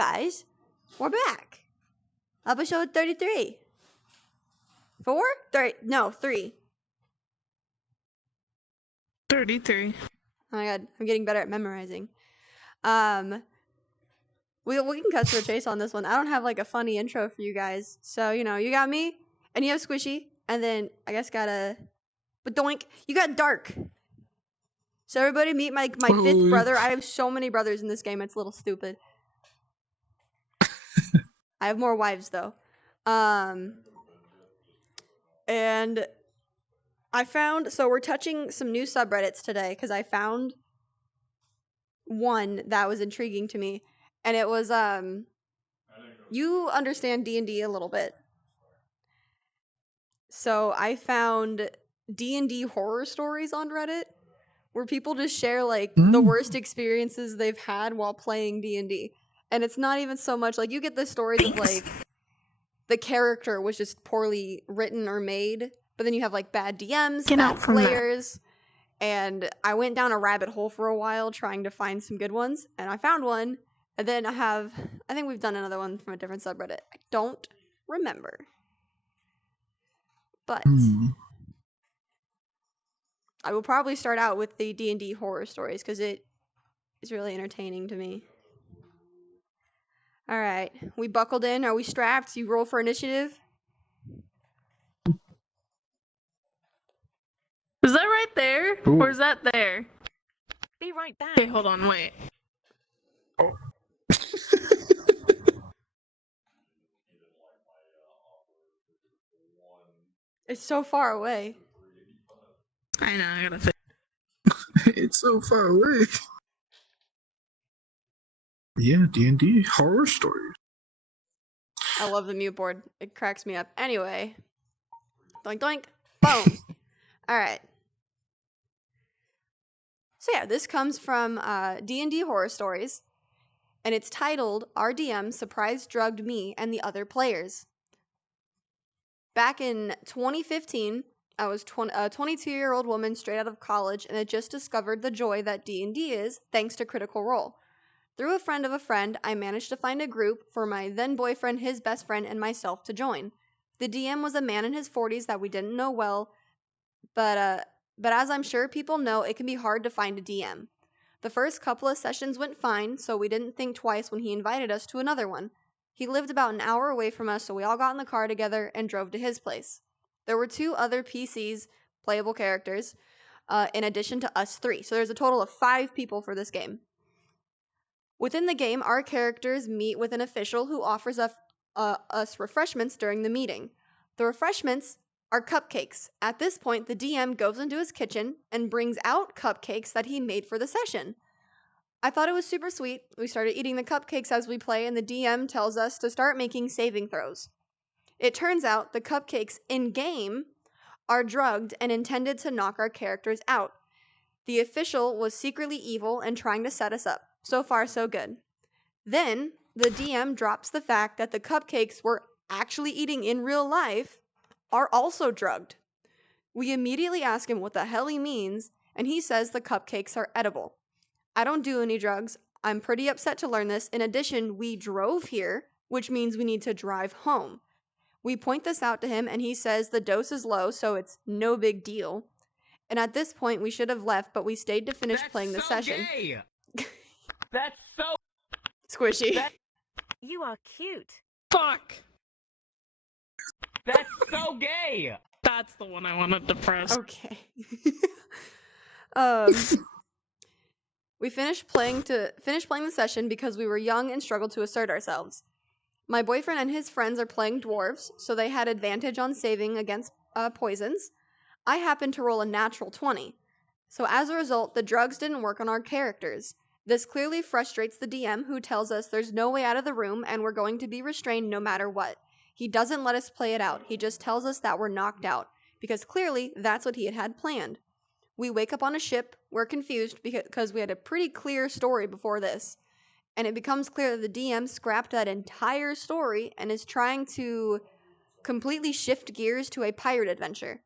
guys, we're back. Episode 33. 4? 3. No, 3. 33. Oh my god, I'm getting better at memorizing. We can cut to the chase on this one. I don't have like a funny intro for you guys. So, you know, you got me, and you have Squishy, and then I guess but doink, you got Dark. So everybody meet my fifth brother. I have so many brothers in this game, it's a little stupid. I have more wives though. And I found, so we're touching some new subreddits today because I found one that was intriguing to me, and it was you understand D&D a little bit. So I found D&D horror stories on Reddit where people just share like the worst experiences they've had while playing D&D. And it's not even so much like you get the stories of like the character was just poorly written or made, but then you have like bad DMs, bad players. And I went down a rabbit hole for a while trying to find some good ones, and I found one. And then I think we've done another one from a different subreddit. I don't remember. But I will probably start out with the D&D horror stories because it is really entertaining to me. All right, we buckled in. Are we strapped? You roll for initiative. Is that right there? Ooh. Or is that there? Be right back. Okay, hold on, wait. Oh. It's so far away. I know, I gotta say. It's so far away. Yeah, D&D horror stories. I love the mute board. It cracks me up. Anyway. Doink doink. Boom. Alright. So yeah, this comes from D&D Horror Stories. And it's titled, Our DM Surprise Drugged Me and the Other Players. Back in 2015, I was a 22-year-old woman straight out of college and had just discovered the joy that D&D is thanks to Critical Role. Through a friend of a friend, I managed to find a group for my then boyfriend, his best friend, and myself to join. The DM was a man in his 40s that we didn't know well, but as I'm sure people know, it can be hard to find a DM. The first couple of sessions went fine, so we didn't think twice when he invited us to another one. He lived about an hour away from us, so we all got in the car together and drove to his place. There were 2 other PCs, playable characters, in addition to us 3, so there's a total of 5 people for this game. Within the game, our characters meet with an official who offers us refreshments during the meeting. The refreshments are cupcakes. At this point, the DM goes into his kitchen and brings out cupcakes that he made for the session. I thought it was super sweet. We started eating the cupcakes as we play, and the DM tells us to start making saving throws. It turns out the cupcakes in-game are drugged and intended to knock our characters out. The official was secretly evil and trying to set us up. So far, so good. Then, the DM drops the fact that the cupcakes we're actually eating in real life are also drugged. We immediately ask him what the hell he means, and he says the cupcakes are edible. I don't do any drugs. I'm pretty upset to learn this. In addition, we drove here, which means we need to drive home. We point this out to him, and he says the dose is low, so it's no big deal. And at this point, we should have left, but we stayed to finish playing the session. Gay. That's so Squishy. You are cute. Fuck! That's so gay! That's the one I wanted to press. Okay. We finished playing the session because we were young and struggled to assert ourselves. My boyfriend and his friends are playing dwarves, so they had advantage on saving against poisons. I happened to roll a natural 20. So as a result, the drugs didn't work on our characters. This clearly frustrates the DM, who tells us there's no way out of the room and we're going to be restrained no matter what. He doesn't let us play it out. He just tells us that we're knocked out, because clearly that's what he had planned. We wake up on a ship. We're confused because we had a pretty clear story before this. And it becomes clear that the DM scrapped that entire story and is trying to completely shift gears to a pirate adventure.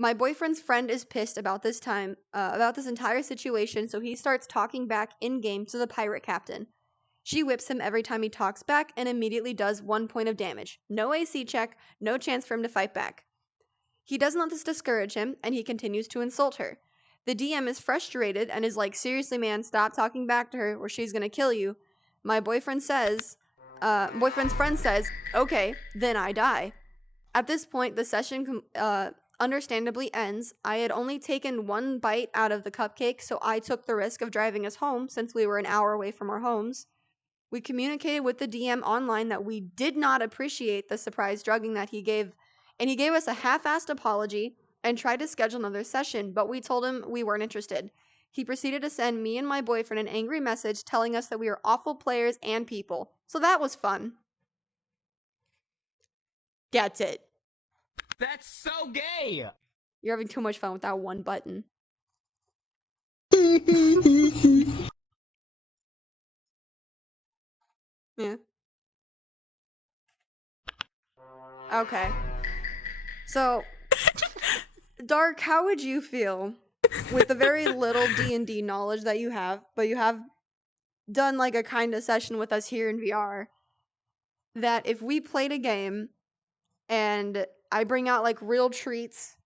My boyfriend's friend is pissed about this entire situation, so he starts talking back in-game to the pirate captain. She whips him every time he talks back and immediately does 1 point of damage. No AC check, no chance for him to fight back. He doesn't let this discourage him, and he continues to insult her. The DM is frustrated and is like, seriously, man, stop talking back to her or she's gonna kill you. My boyfriend's friend says, okay, then I die. At this point, the session understandably ends. I had only taken 1 bite out of the cupcake, so I took the risk of driving us home since we were an hour away from our homes. We communicated with the DM online that we did not appreciate the surprise drugging that he gave, and he gave us a half-assed apology and tried to schedule another session, but we told him we weren't interested. He proceeded to send me and my boyfriend an angry message telling us that we are awful players and people. So that was fun. That's it. That's so gay! You're having too much fun with that one button. Yeah. Okay. So, Dark, how would you feel with the very little D&D knowledge that you have, but you have done like a kind of session with us here in VR, that if we played a game and I bring out like real treats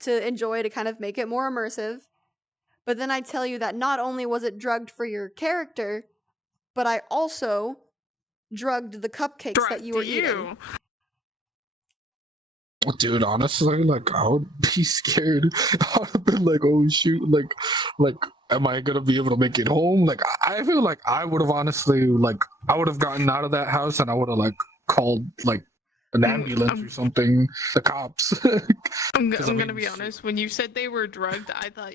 to enjoy to kind of make it more immersive, but then I tell you that not only was it drugged for your character, but I also drugged the cupcakes that you were eating. Dude, honestly, like, I would be scared. I would have been like, oh shoot, like, am I gonna be able to make it home? Like, I feel like I would have honestly, like, I would have gotten out of that house and I would have, like, called, like, an ambulance or something, the cops. I'm gonna be honest, when you said they were drugged, I thought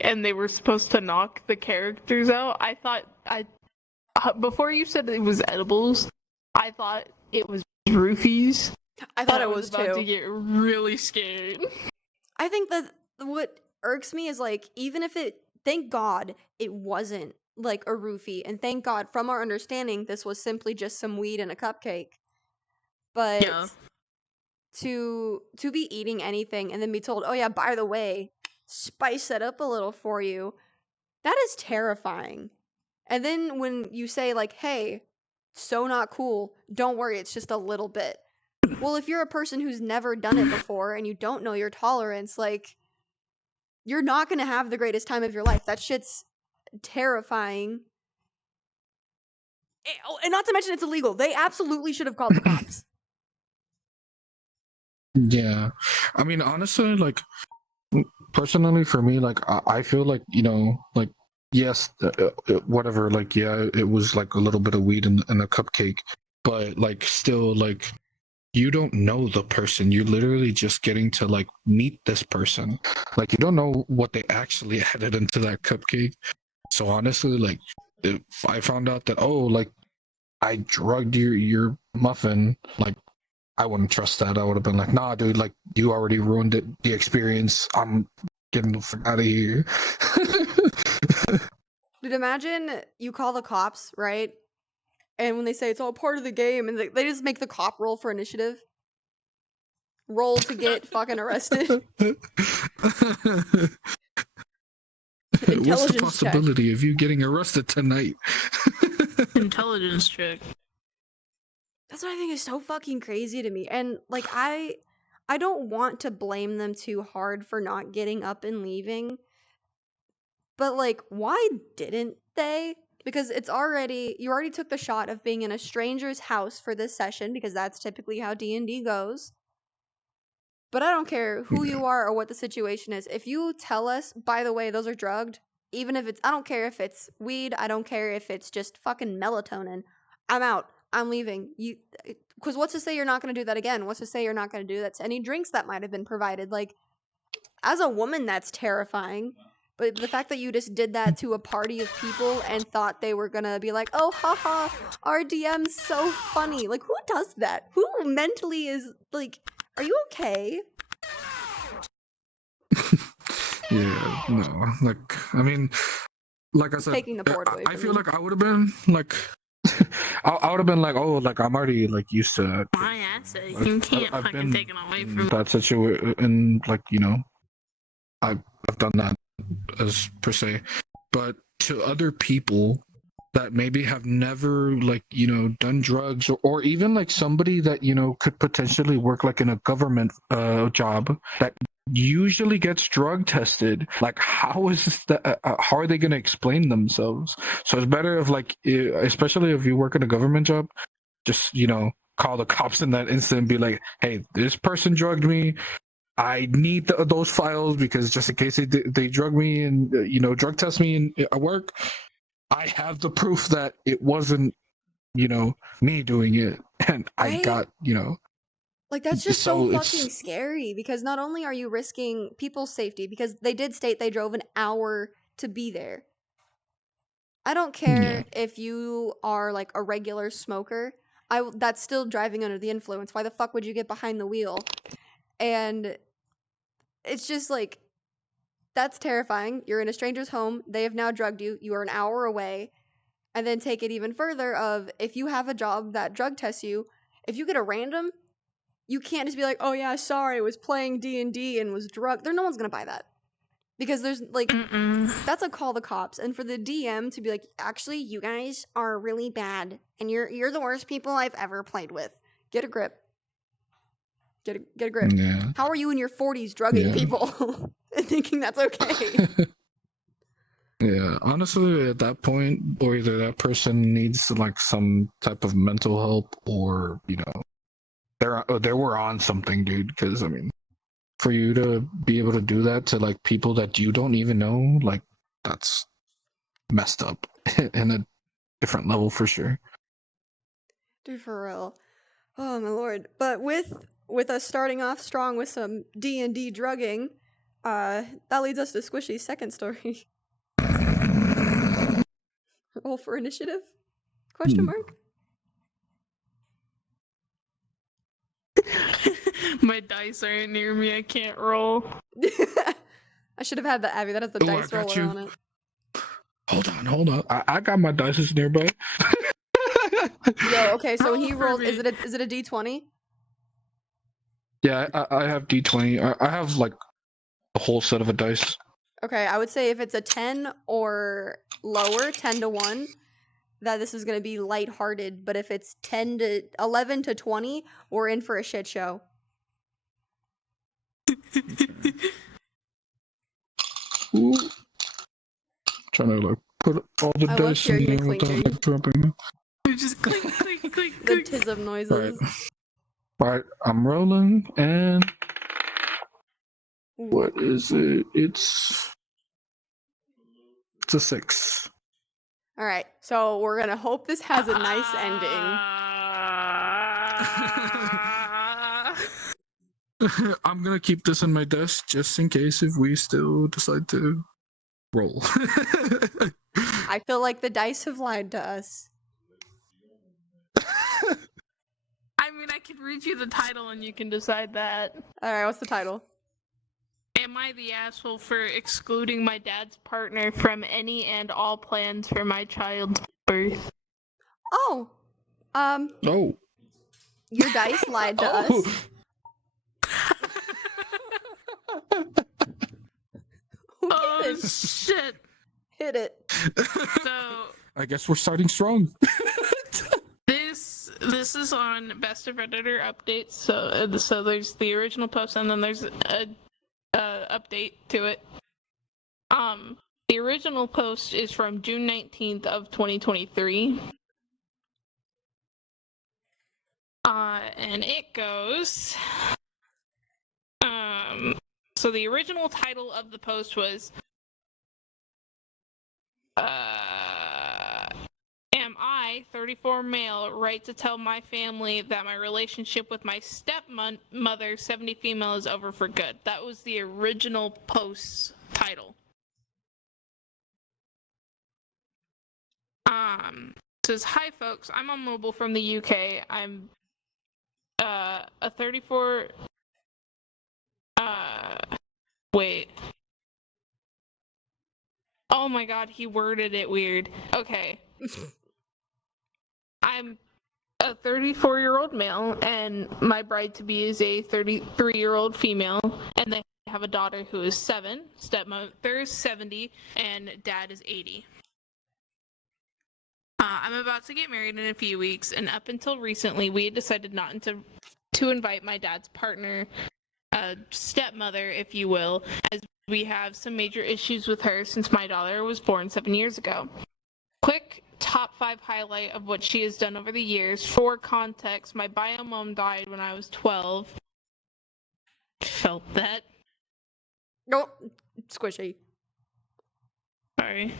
and they were supposed to knock the characters out, I thought, before you said it was edibles, I thought it was roofies. I thought it was about too. to get really scared. I think that what irks me is like, even if thank God it wasn't like a roofie, and thank God from our understanding this was simply just some weed and a cupcake. But Yeah. to be eating anything and then be told, oh yeah, by the way, spice it up a little for you, that is terrifying. And then when you say like, hey, so not cool, don't worry, it's just a little bit. Well, if you're a person who's never done it before and you don't know your tolerance, like, you're not going to have the greatest time of your life. That shit's terrifying. And not to mention it's illegal. They absolutely should have called the cops. Yeah, I mean, honestly, like, personally for me, like, I feel like, you know, like, yes, whatever, like, yeah, it was like a little bit of weed and a cupcake, but like, still, like, you don't know the person. You're literally just getting to like meet this person. Like, you don't know what they actually added into that cupcake. So honestly, like, if I found out that, oh, like, I drugged your muffin, like, I wouldn't trust that. I would have been like, nah, dude, like, you already ruined the experience. I'm getting the fuck out of here. Dude, imagine you call the cops, right? And when they say it's all part of the game, and they just make the cop roll for initiative. Roll to get fucking arrested. What's the Intelligence check. possibility of you getting arrested tonight? Intelligence check. That's what I think is so fucking crazy to me. And like, I don't want to blame them too hard for not getting up and leaving. But like, why didn't they? Because you already took the shot of being in a stranger's house for this session, because that's typically how D&D goes. But I don't care who you are or what the situation is. If you tell us, by the way, those are drugged, even if I don't care if it's weed, I don't care if it's just fucking melatonin, I'm out. I'm leaving. Because what's to say you're not going to do that again? What's to say you're not going to do that to any drinks that might have been provided? Like, as a woman, that's terrifying. But the fact that you just did that to a party of people and thought they were gonna be like, oh, haha, our DM's so funny. Like, who does that? Who mentally is, like, are you okay? Yeah, no, like, I mean, like I said, Taking the board away I from feel me. like I would have been, like, I would have been like, oh, like, I'm already, like, used to that. My ass, you can't I've fucking been take it away in from that situation, and, like, you know, I've done that as per se, but to other people, that maybe have never like done drugs, or even like somebody that could potentially work like in a government job that usually gets drug tested. Like how is that, how are they going to explain themselves? So it's better if like especially if you work in a government job, just call the cops in that instant and be like, hey, this person drugged me. I need those files because just in case they drug me and drug test me at work, I have the proof that it wasn't me doing it, and I Right? got Like, that's just so so fucking it's scary because not only are you risking people's safety, because they did state they drove an hour to be there. I don't yeah care if you are like a regular smoker. That's still driving under the influence. Why the fuck would you get behind the wheel? And it's just like that's terrifying. You're in a stranger's home. They have now drugged you. You are an hour away. And then take it even further of if you have a job that drug tests you, if you get a random, you can't just be like, "Oh yeah, sorry, I was playing D&D and was drugged." No one's going to buy that. Because there's like that's a call the cops, and for the DM to be like, actually, you guys are really bad, and you're the worst people I've ever played with. Get a grip. Get a grip. yeah How are you in your 40s drugging yeah people and thinking that's okay? yeah. Honestly, at that point, or either that person needs like some type of mental help, or they were on something, dude. Because I mean, for you to be able to do that to like people that you don't even know, like that's messed up in a different level for sure. Dude, for real. Oh my lord! But with us starting off strong with some D&D drugging, that leads us to Squishy's second story. Roll for initiative? Question mark. My dice aren't near me. I can't roll. I should have had that, Abby. That has the Oh, I dice got roller you. on it. Hold on. I got my dice nearby. Yo, okay, so when Roll he for rolls, me. is it a D20? Yeah, I have D20. I have like a whole set of a dice. Okay, I would say if it's a 10 or lower, 10 to 1, that this is going to be lighthearted, but if it's 11 to 20, we're in for a shit show. Ooh. Trying to like put all the I love dice in hearing the there without clinking. like dropping them. Just clink, clink, clink, The clink. tism noises. Right, I'm rolling, and Ooh. what is it? It's a 6. All right, so we're going to hope this has a nice ending. I'm gonna keep this on my desk just in case if we still decide to roll. I feel like the dice have lied to us. I mean, I could read you the title and you can decide that. All right, what's the title? Am I the asshole for excluding my dad's partner from any and all plans for my child's birth? Oh, Oh. your dice lied to us. Who Oh did? shit! Hit it. So I guess we're starting strong. this is on Best of Editor updates. So there's the original post and then there's a update to it. The original post is from June 19th of 2023. And it goes. So the original title of the post was am I, 34 male, right to tell my family that my relationship with my stepmother, 70 female, is over for good? That was the original post's title. Says, hi folks, I'm on mobile from the UK. I'm a 34 wait. Oh my god, he worded it weird. Okay. I'm a 34-year-old male, and my bride-to-be is a 33-year-old female, and they have a daughter who is 7, stepmother is 70, and dad is 80. I'm about to get married in a few weeks, and up until recently, we had decided not to invite my dad's partner, stepmother, if you will, as we have some major issues with her since my daughter was born 7 years ago. Quick top 5 highlight of what she has done over the years. For context, my bio mom died when I was 12. Felt that. Nope. Squishy. Sorry.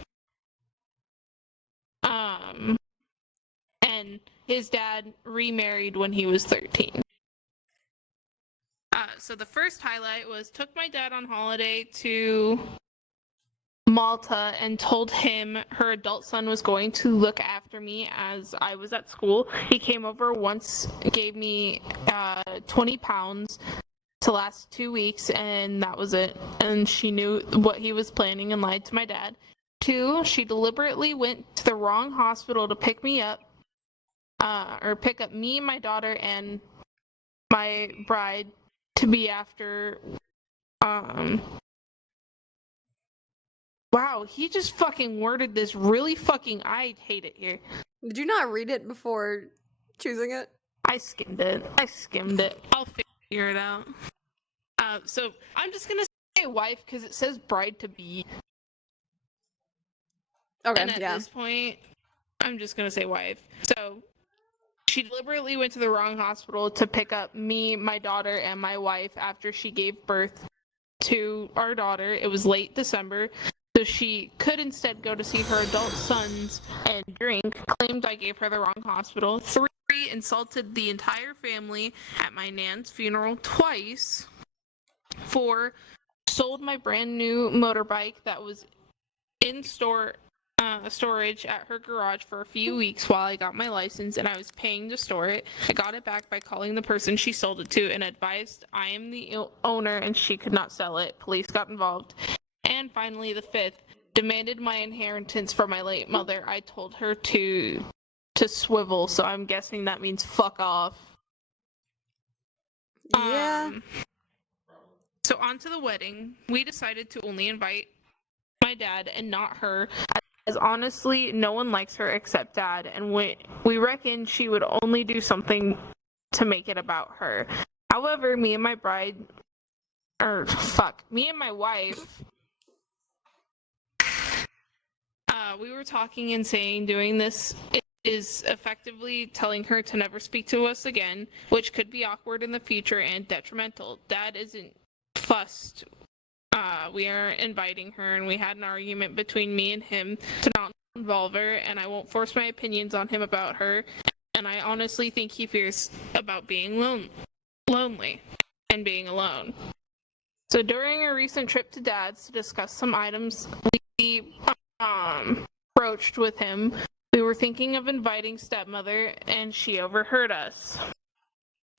And his dad remarried when he was 13. So the first highlight was took my dad on holiday to Malta and told him her adult son was going to look after me as I was at school. He came over once, gave me 20 pounds to last 2 weeks, and that was it. And she knew what he was planning and lied to my dad. 2, she deliberately went to the wrong hospital to pick me up, or pick up me, my daughter, and my bride to be after. Wow, he just fucking worded this really fucking. I hate it here. Did you not read it before choosing it? I skimmed it. I'll figure it out. So I'm just gonna say wife because it says bride to be. Okay, And at this point, I'm just gonna say wife. So she deliberately went to the wrong hospital to pick up me, my daughter, and my wife after she gave birth to our daughter. It was late December, so she could instead go to see her adult sons and drink. Claimed I gave her the wrong hospital. 3, insulted the entire family at my nan's funeral twice. 4, sold my brand new motorbike that was in storage at her garage for a few weeks while I got my license, and I was paying to store it. I got it back by calling the person she sold it to and advised I am the owner and she could not sell it. Police got involved. And finally, the 5th, demanded my inheritance from my late mother. I told her to swivel, so I'm guessing that means fuck off. Yeah. So on to the wedding. We decided to only invite my dad and not her, as honestly, no one likes her except dad, and we reckon she would only do something to make it about her. However, me and my wife, we were talking and saying doing this is effectively telling her to never speak to us again, which could be awkward in the future and detrimental. Dad isn't fussed. We are inviting her, and we had an argument between me and him to not involve her, and I won't force my opinions on him about her, and I honestly think he fears about being lonely and being alone. So during a recent trip to Dad's to discuss some items we broached with him, we were thinking of inviting stepmother, and she overheard us.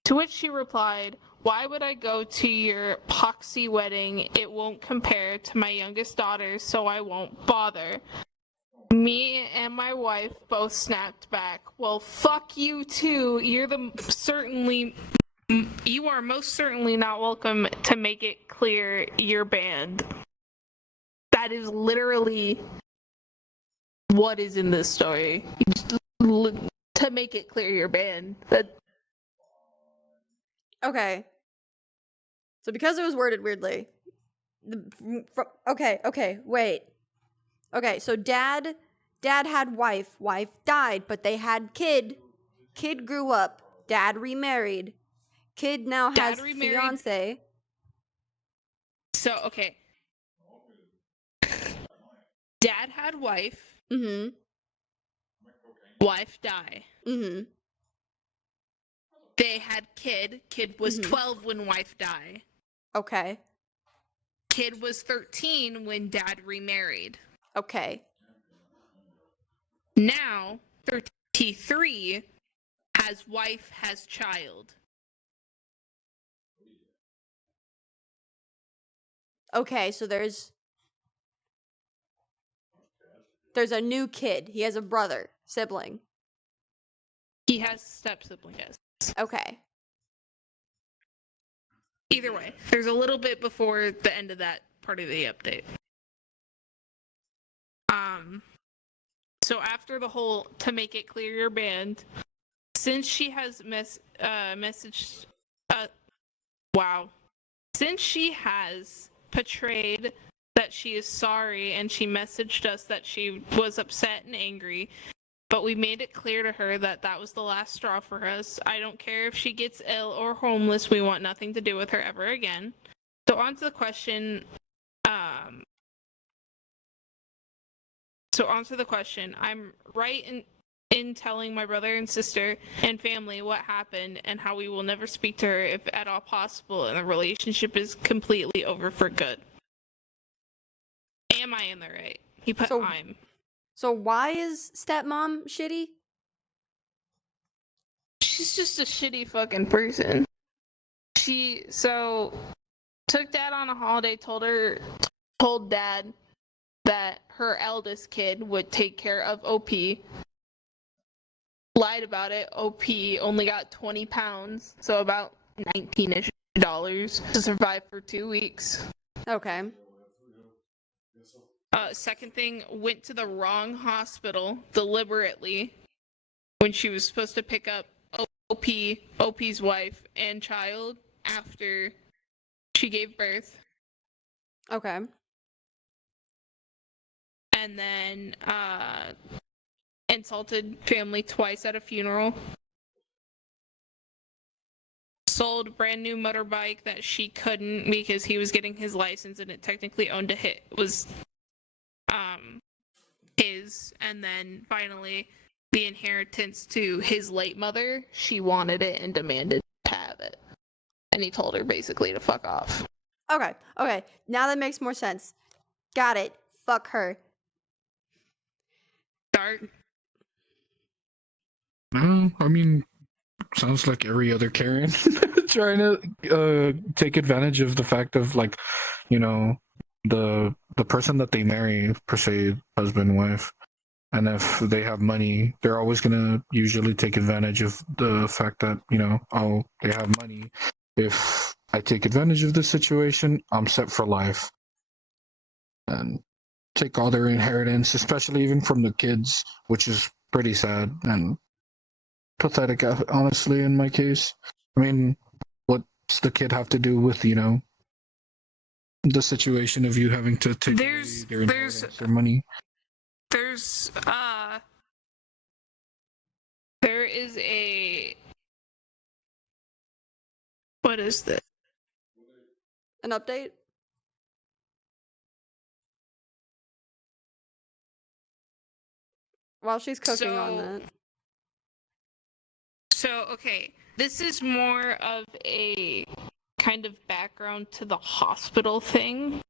To which she replied, "Why would I go to your poxy wedding? It won't compare to my youngest daughter's, so I won't bother." Me and my wife both snapped back, "Well, fuck you too. You are most certainly not welcome to make it clear you're banned." That is literally what is in this story. To make it clear you're banned. Okay. So because it was worded weirdly. Wait. Okay, so dad had wife died, but they had kid grew up, dad remarried, kid now has fiance. So okay, dad had wife, wife die, they had kid was 12 when wife died. Okay. Kid was 13 when dad remarried. Okay. Now 33, has wife, has child. Okay, so there's a new kid. He has a brother, sibling. He has step sibling, yes. Okay. Either way, there's a little bit before the end of that part of the update. So after the whole to make it clear you're banned, since she has messaged, wow, since she has portrayed that she is sorry and she messaged us that she was upset and angry, but we made it clear to her that that was the last straw for us. I don't care if she gets ill or homeless. We want nothing to do with her ever again. So on to the question. I'm right in telling my brother and sister and family what happened and how we will never speak to her if at all possible, and the relationship is completely over for good. Am I in the right? He put I'm. So why is stepmom shitty? She's just a shitty fucking person. She took dad on a holiday, told dad that her eldest kid would take care of OP. Lied about it. OP only got 20 pounds, so about $19-ish to survive for 2 weeks. Okay. Second thing, went to the wrong hospital deliberately when she was supposed to pick up OP's wife and child after she gave birth. Okay. And then insulted family twice at a funeral. Sold a brand new motorbike that she couldn't because he was getting his license and it technically owned was his. And then finally the inheritance to his late mother, she wanted it and demanded to have it. And he told her basically to fuck off. Okay. Now that makes more sense. Got it. Fuck her. Start. I mean, sounds like every other Karen trying to take advantage of the fact of, like, you know, the person that they marry, per se, husband, wife. And if they have money, they're always gonna usually take advantage of the fact that, oh, they have money. If I take advantage of this situation, I'm set for life. And take all their inheritance, especially even from the kids, which is pretty sad and pathetic, honestly, in my case. I mean, what's the kid have to do with, the situation of you having to take away their inheritance, their money? There is a... What is this? An update? While she's cooking on that. So, okay, this is more of a kind of background to the hospital thing.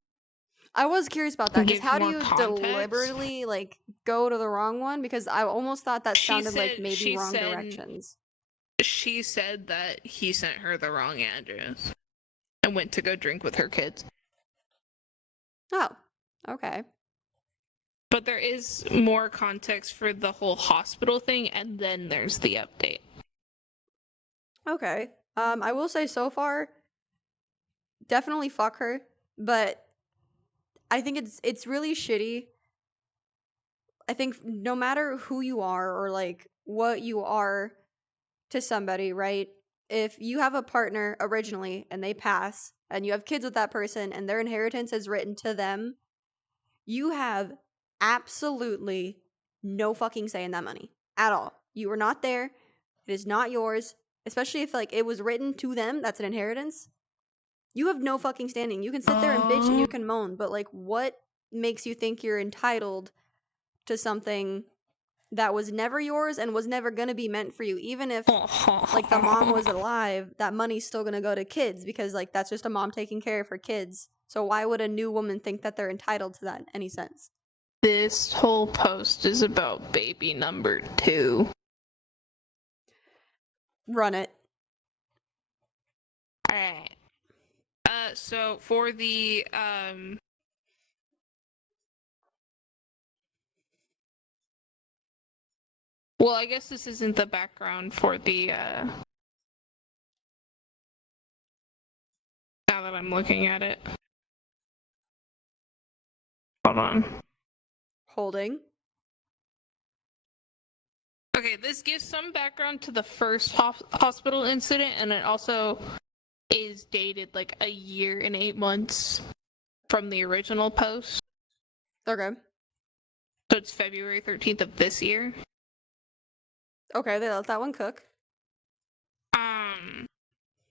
I was curious about that, because Give how do more you context. deliberately, like, go to the wrong one? Because I almost thought that sounded like maybe she wrong said- directions. She said that he sent her the wrong address and went to go drink with her kids. Oh, okay. But there is more context for the whole hospital thing, and then there's the update. Okay. I will say so far, definitely fuck her, but I think it's really shitty. I think no matter who you are or, like, what you are to somebody, right? If you have a partner originally and they pass and you have kids with that person and their inheritance is written to them, you have absolutely no fucking say in that money at all. You are not there. It is not yours, especially if, like, it was written to them. That's an inheritance. You have no fucking standing. You can sit there and bitch and you can moan, but, like, what makes you think you're entitled to something that was never yours and was never gonna be meant for you? Even if, like, the mom was alive, that money's still gonna go to kids, because, like, that's just a mom taking care of her kids. So why would a new woman think that they're entitled to that in any sense? This whole post is about baby number 2. Run it. Alright. So for the, well, I guess this isn't the background for the, now that I'm looking at it. Hold on. Holding. Okay, this gives some background to the first hospital incident, and it also is dated like a year and 8 months from the original post. Okay. So it's February 13th of this year. Okay, they let that one cook.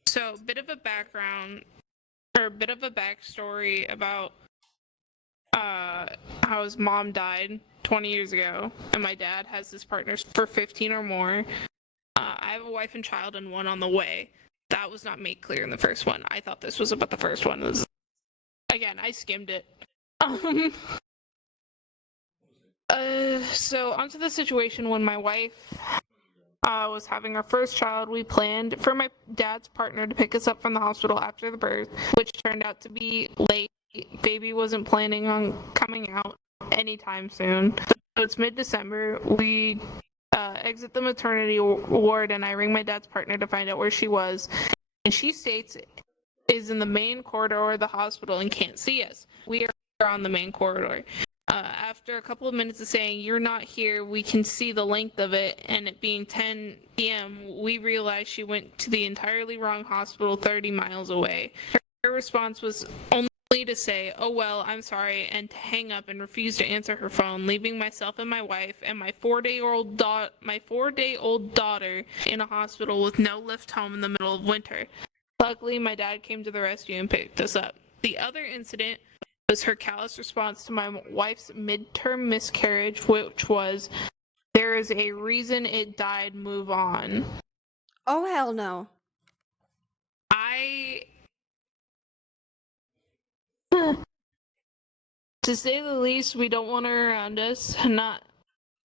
So a bit of a background, or a bit of a backstory about how his mom died 20 years ago, and my dad has his partners for 15 or more. I have a wife and child and one on the way. That was not made clear in the first one. I thought this was about the first one. Again, I skimmed it. So onto the situation when my wife was having our first child. We planned for my dad's partner to pick us up from the hospital after the birth, which turned out to be late. Baby wasn't planning on coming out anytime soon. So it's mid-December. We exit the maternity ward, and I ring my dad's partner to find out where she was. And she states is in the main corridor of the hospital and can't see us. We are on the main corridor. After a couple of minutes of saying, "You're not here, we can see the length of it," and it being 10 p.m., we realized she went to the entirely wrong hospital 30 miles away. Her response was only to say, "Oh well, I'm sorry," and to hang up and refuse to answer her phone, leaving myself and my wife and my 4-day-old daughter in a hospital with no lift home in the middle of winter. Luckily, my dad came to the rescue and picked us up. The other incident was her callous response to my wife's midterm miscarriage, which was, "There is a reason it died, move on." Oh, hell no. To say the least, we don't want her around us. Not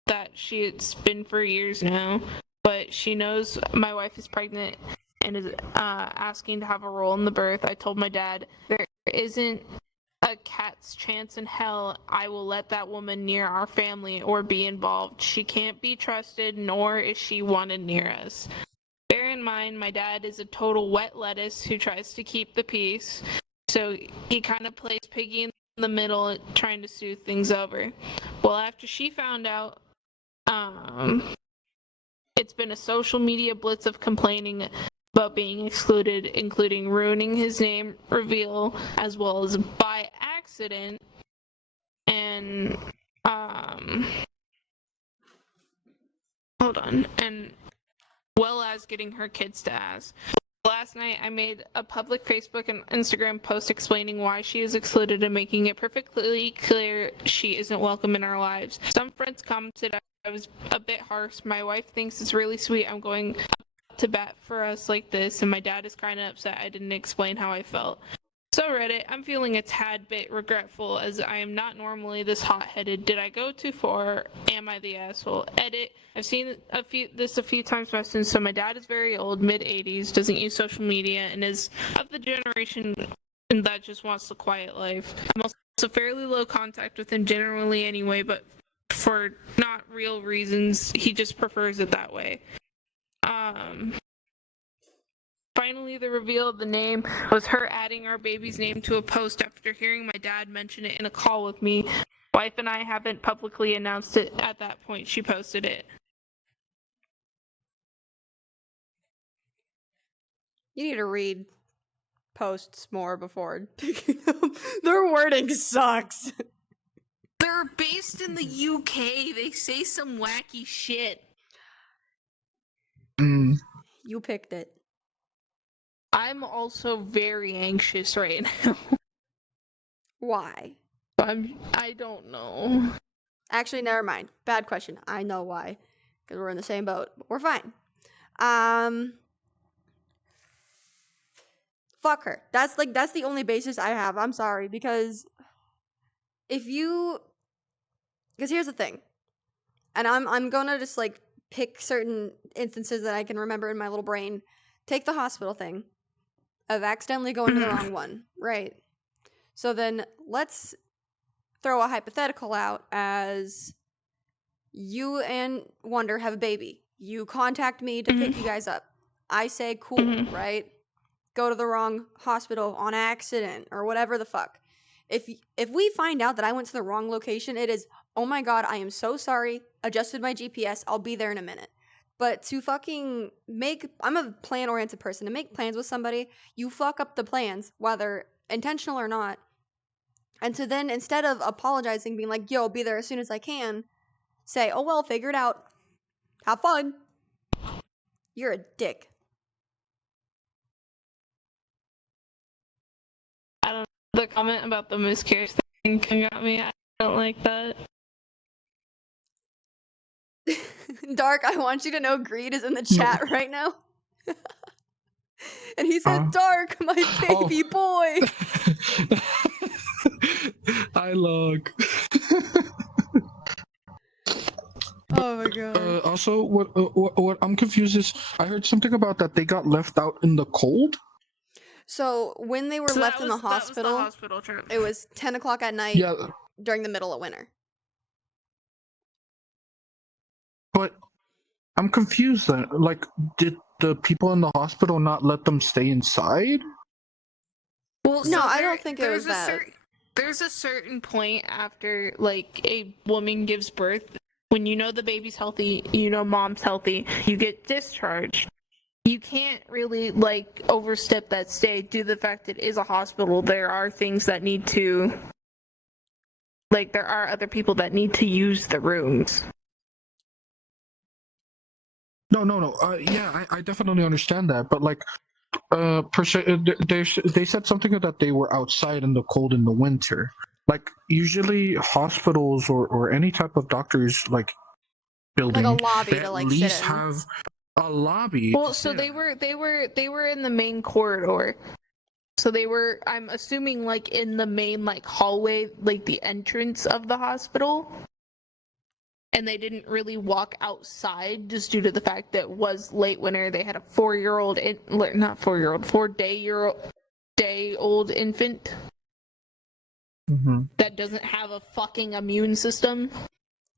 that it's been for years now, but she knows my wife is pregnant and is asking to have a role in the birth. I told my dad, there isn't a cat's chance in hell I will let that woman near our family or be involved. She can't be trusted, nor is she wanted near us. Bear in mind, my dad is a total wet lettuce who tries to keep the peace, so he kind of plays piggy in the middle, trying to smooth things over. Well, after she found out, it's been a social media blitz of complaining about being excluded, including ruining his name reveal, as well as by accident, and and well as getting her kids to ask. Last night, I made a public Facebook and Instagram post explaining why she is excluded and making it perfectly clear she isn't welcome in our lives. Some friends commented I was a bit harsh. My wife thinks it's really sweet I'm going to bat for us like this, and my dad is kind of upset I didn't explain how I felt. So Reddit, I'm feeling a tad bit regretful as I am not normally this hot-headed. Did I go too far? Am I the asshole? Edit. I've seen this a few times myself. So my dad is very old, mid-80s, doesn't use social media, and is of the generation that just wants the quiet life. I'm also fairly low contact with him generally anyway, but for not real reasons, he just prefers it that way. Finally, the reveal of the name was her adding our baby's name to a post after hearing my dad mention it in a call with me. Wife and I haven't publicly announced it at that point. She posted it. You need to read posts more before picking them. Their wording sucks. They're based in the UK. They say some wacky shit. You picked it. I'm also very anxious right now. Why? I don't know. Actually, never mind. Bad question. I know why. Because we're in the same boat. But we're fine. Fuck her. That's the only basis I have. I'm sorry. Because here's the thing. And I'm gonna just like pick certain instances that I can remember in my little brain. Take the hospital thing of accidentally going to the wrong one, right? So then let's throw a hypothetical out as you and Wonder have a baby. You contact me to pick you guys up. I say cool, right? Go to the wrong hospital on accident or whatever the fuck. If we find out that I went to the wrong location, it is, oh my god, I am so sorry. adjusted my GPS, I'll be there in a minute. But to fucking I'm a plan-oriented person. To make plans with somebody, you fuck up the plans, whether intentional or not. And to then, instead of apologizing, being like, yo, I'll be there as soon as I can, say, oh well, figure it out. Have fun. You're a dick. I don't know. The comment about the miscarriage thing got me. I don't like that. Dark, I want you to know Greed is in the chat right now. And he said, Dark, my baby boy. I log. Oh my god. Also, what I'm confused is, I heard something about that they got left out in the cold. So when they were left in the hospital, that was the hospital trip. it was 10 o'clock at night during the middle of winter. But I'm confused then. Like, did the people in the hospital not let them stay inside? Well, no, I don't think it was that. There's a certain point after, like, a woman gives birth, when you know the baby's healthy, you know mom's healthy, you get discharged. You can't really, like, overstep that stay due to the fact that it is a hospital. There are things that need to, like, there are other people that need to use the rooms. No. Yeah, I definitely understand that, but like, they said something that they were outside in the cold in the winter. Like, usually hospitals or any type of doctors, like, building, like a lobby they to at like least sit in. have a lobby. Well, so they were in the main corridor. So they were, I'm assuming, like, in the main, like, hallway, like the entrance of the hospital. And they didn't really walk outside just due to the fact that it was late winter. They had a 4-day-old infant that doesn't have a fucking immune system.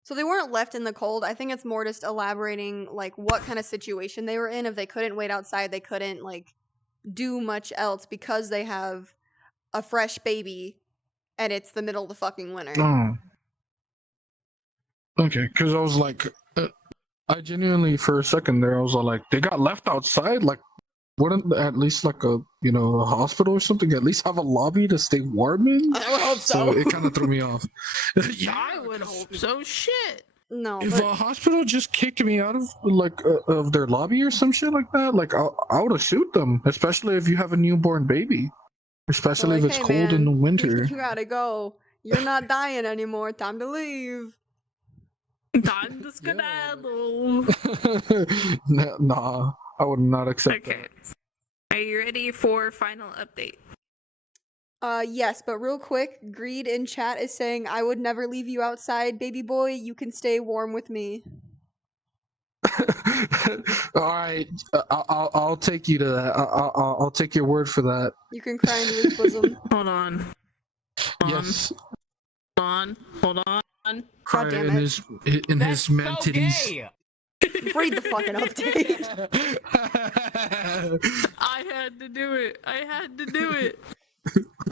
So they weren't left in the cold. I think it's more just elaborating, like, what kind of situation they were in. If they couldn't wait outside, they couldn't, like, do much else because they have a fresh baby and it's the middle of the fucking winter. Oh. Okay, because I was like, I genuinely, for a second there, I was all like, they got left outside? Like, wouldn't at least, like, a hospital or something at least have a lobby to stay warm in? I would hope So it kind of threw me off. Yeah, I would hope so. Shit. No, If a hospital just kicked me out of, like, of their lobby or some shit like that, like, I would have sued them, especially if you have a newborn baby. Especially like, if it's hey, cold in the winter. You gotta go. You're not dying anymore. Time to leave. Time to skedaddle. Nah, I would not accept Okay. Are you ready for final update? Yes, but real quick, Greed in chat is saying, I would never leave you outside, baby boy. You can stay warm with me. that. Alright, I'll take you to that. I'll take your word for that. You can cry into his bosom. Hold on. Yes. Hold on. Cry damn in it. his man so titties. gay. Read the fucking update. I had to do it.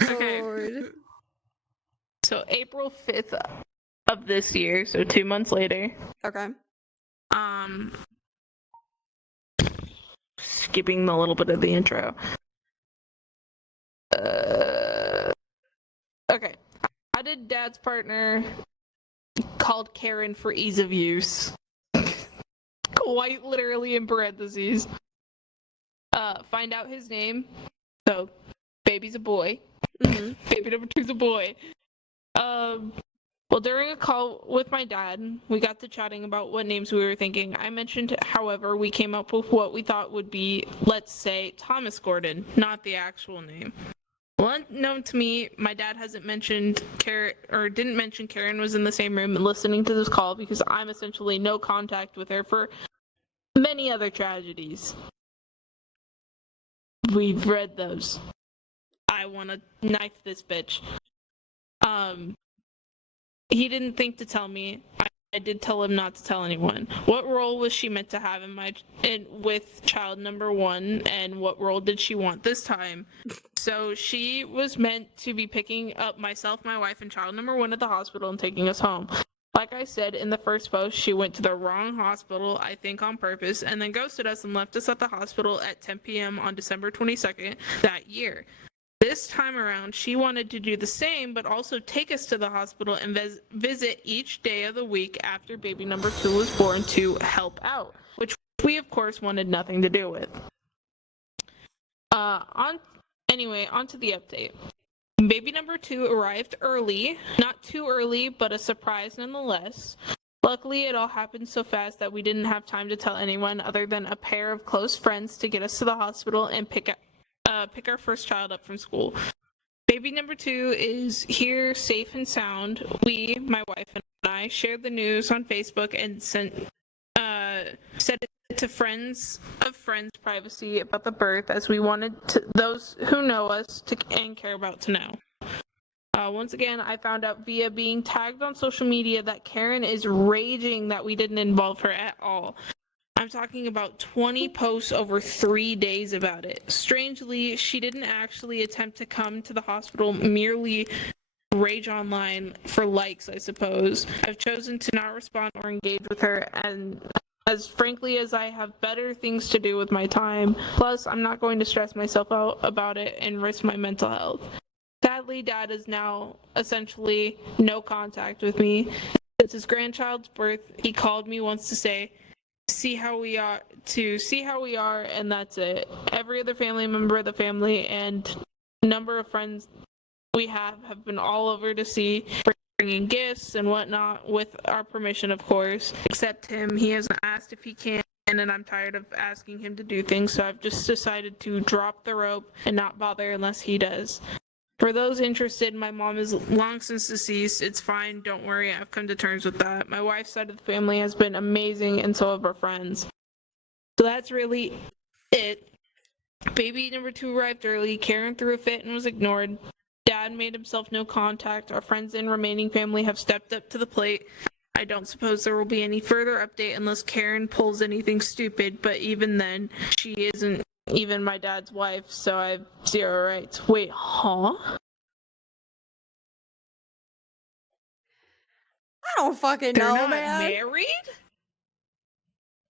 Okay. Lord. So April 5th of this year, so 2 months later. Okay. Skipping the little bit of the intro. Okay. I did Dad's partner, called Karen for ease of use. Quite literally in parentheses. Find out his name. So, baby's a boy. Mm-hmm. Baby number 2's a boy. Well, during a call with my dad, we got to chatting about what names we were thinking. I mentioned, however, we came up with what we thought would be, let's say, Thomas Gordon, not the actual name. Well, unknown to me, my dad hasn't mentioned Karen, or didn't mention Karen was in the same room and listening to this call because I'm essentially no contact with her for many other tragedies. We've read those. I want to knife this bitch. He didn't think to tell me. I did tell him not to tell anyone. What role was she meant to have with child number 1, and what role did she want this time? So she was meant to be picking up myself, my wife, and child number 1 at the hospital and taking us home. Like I said in the first post, she went to the wrong hospital, I think on purpose, and then ghosted us and left us at the hospital at 10 p.m. on December 22nd that year. This time around, she wanted to do the same, but also take us to the hospital and visit each day of the week after baby number 2 was born to help out, which we, of course, wanted nothing to do with. Anyway, on to the update. Baby number 2 arrived early, not too early, but a surprise nonetheless. Luckily, it all happened so fast that we didn't have time to tell anyone other than a pair of close friends to get us to the hospital and pick our first child up from school. Baby number 2 is here, safe and sound. We, my wife and I, shared the news on Facebook and said it to friends of friends' privacy about the birth, as we wanted those who know us and care about to know. Once again, I found out via being tagged on social media that Karen is raging that we didn't involve her at all. I'm talking about 20 posts over 3 days about it. Strangely, she didn't actually attempt to come to the hospital, merely rage online for likes, I suppose. I've chosen to not respond or engage with her, and as frankly as I have better things to do with my time. Plus, I'm not going to stress myself out about it and risk my mental health. Sadly, Dad is now essentially no contact with me. Since his grandchild's birth, he called me once to see how we are, and that's it. Every other family member of the family and number of friends we have been all over to see, bringing gifts and whatnot, with our permission, of course. Except him, he hasn't asked if he can, and I'm tired of asking him to do things, so I've just decided to drop the rope and not bother unless he does. For those interested, my mom is long since deceased. It's fine, don't worry, I've come to terms with that. My wife's side of the family has been amazing, and so have our friends. So that's really it. Baby number 2 arrived early. Karen threw a fit and was ignored. Dad made himself no contact. Our friends and remaining family have stepped up to the plate. I don't suppose there will be any further update unless Karen pulls anything stupid, but even then, she isn't even my dad's wife, so I have zero rights. Wait, huh? I don't fucking They're know, not man. married?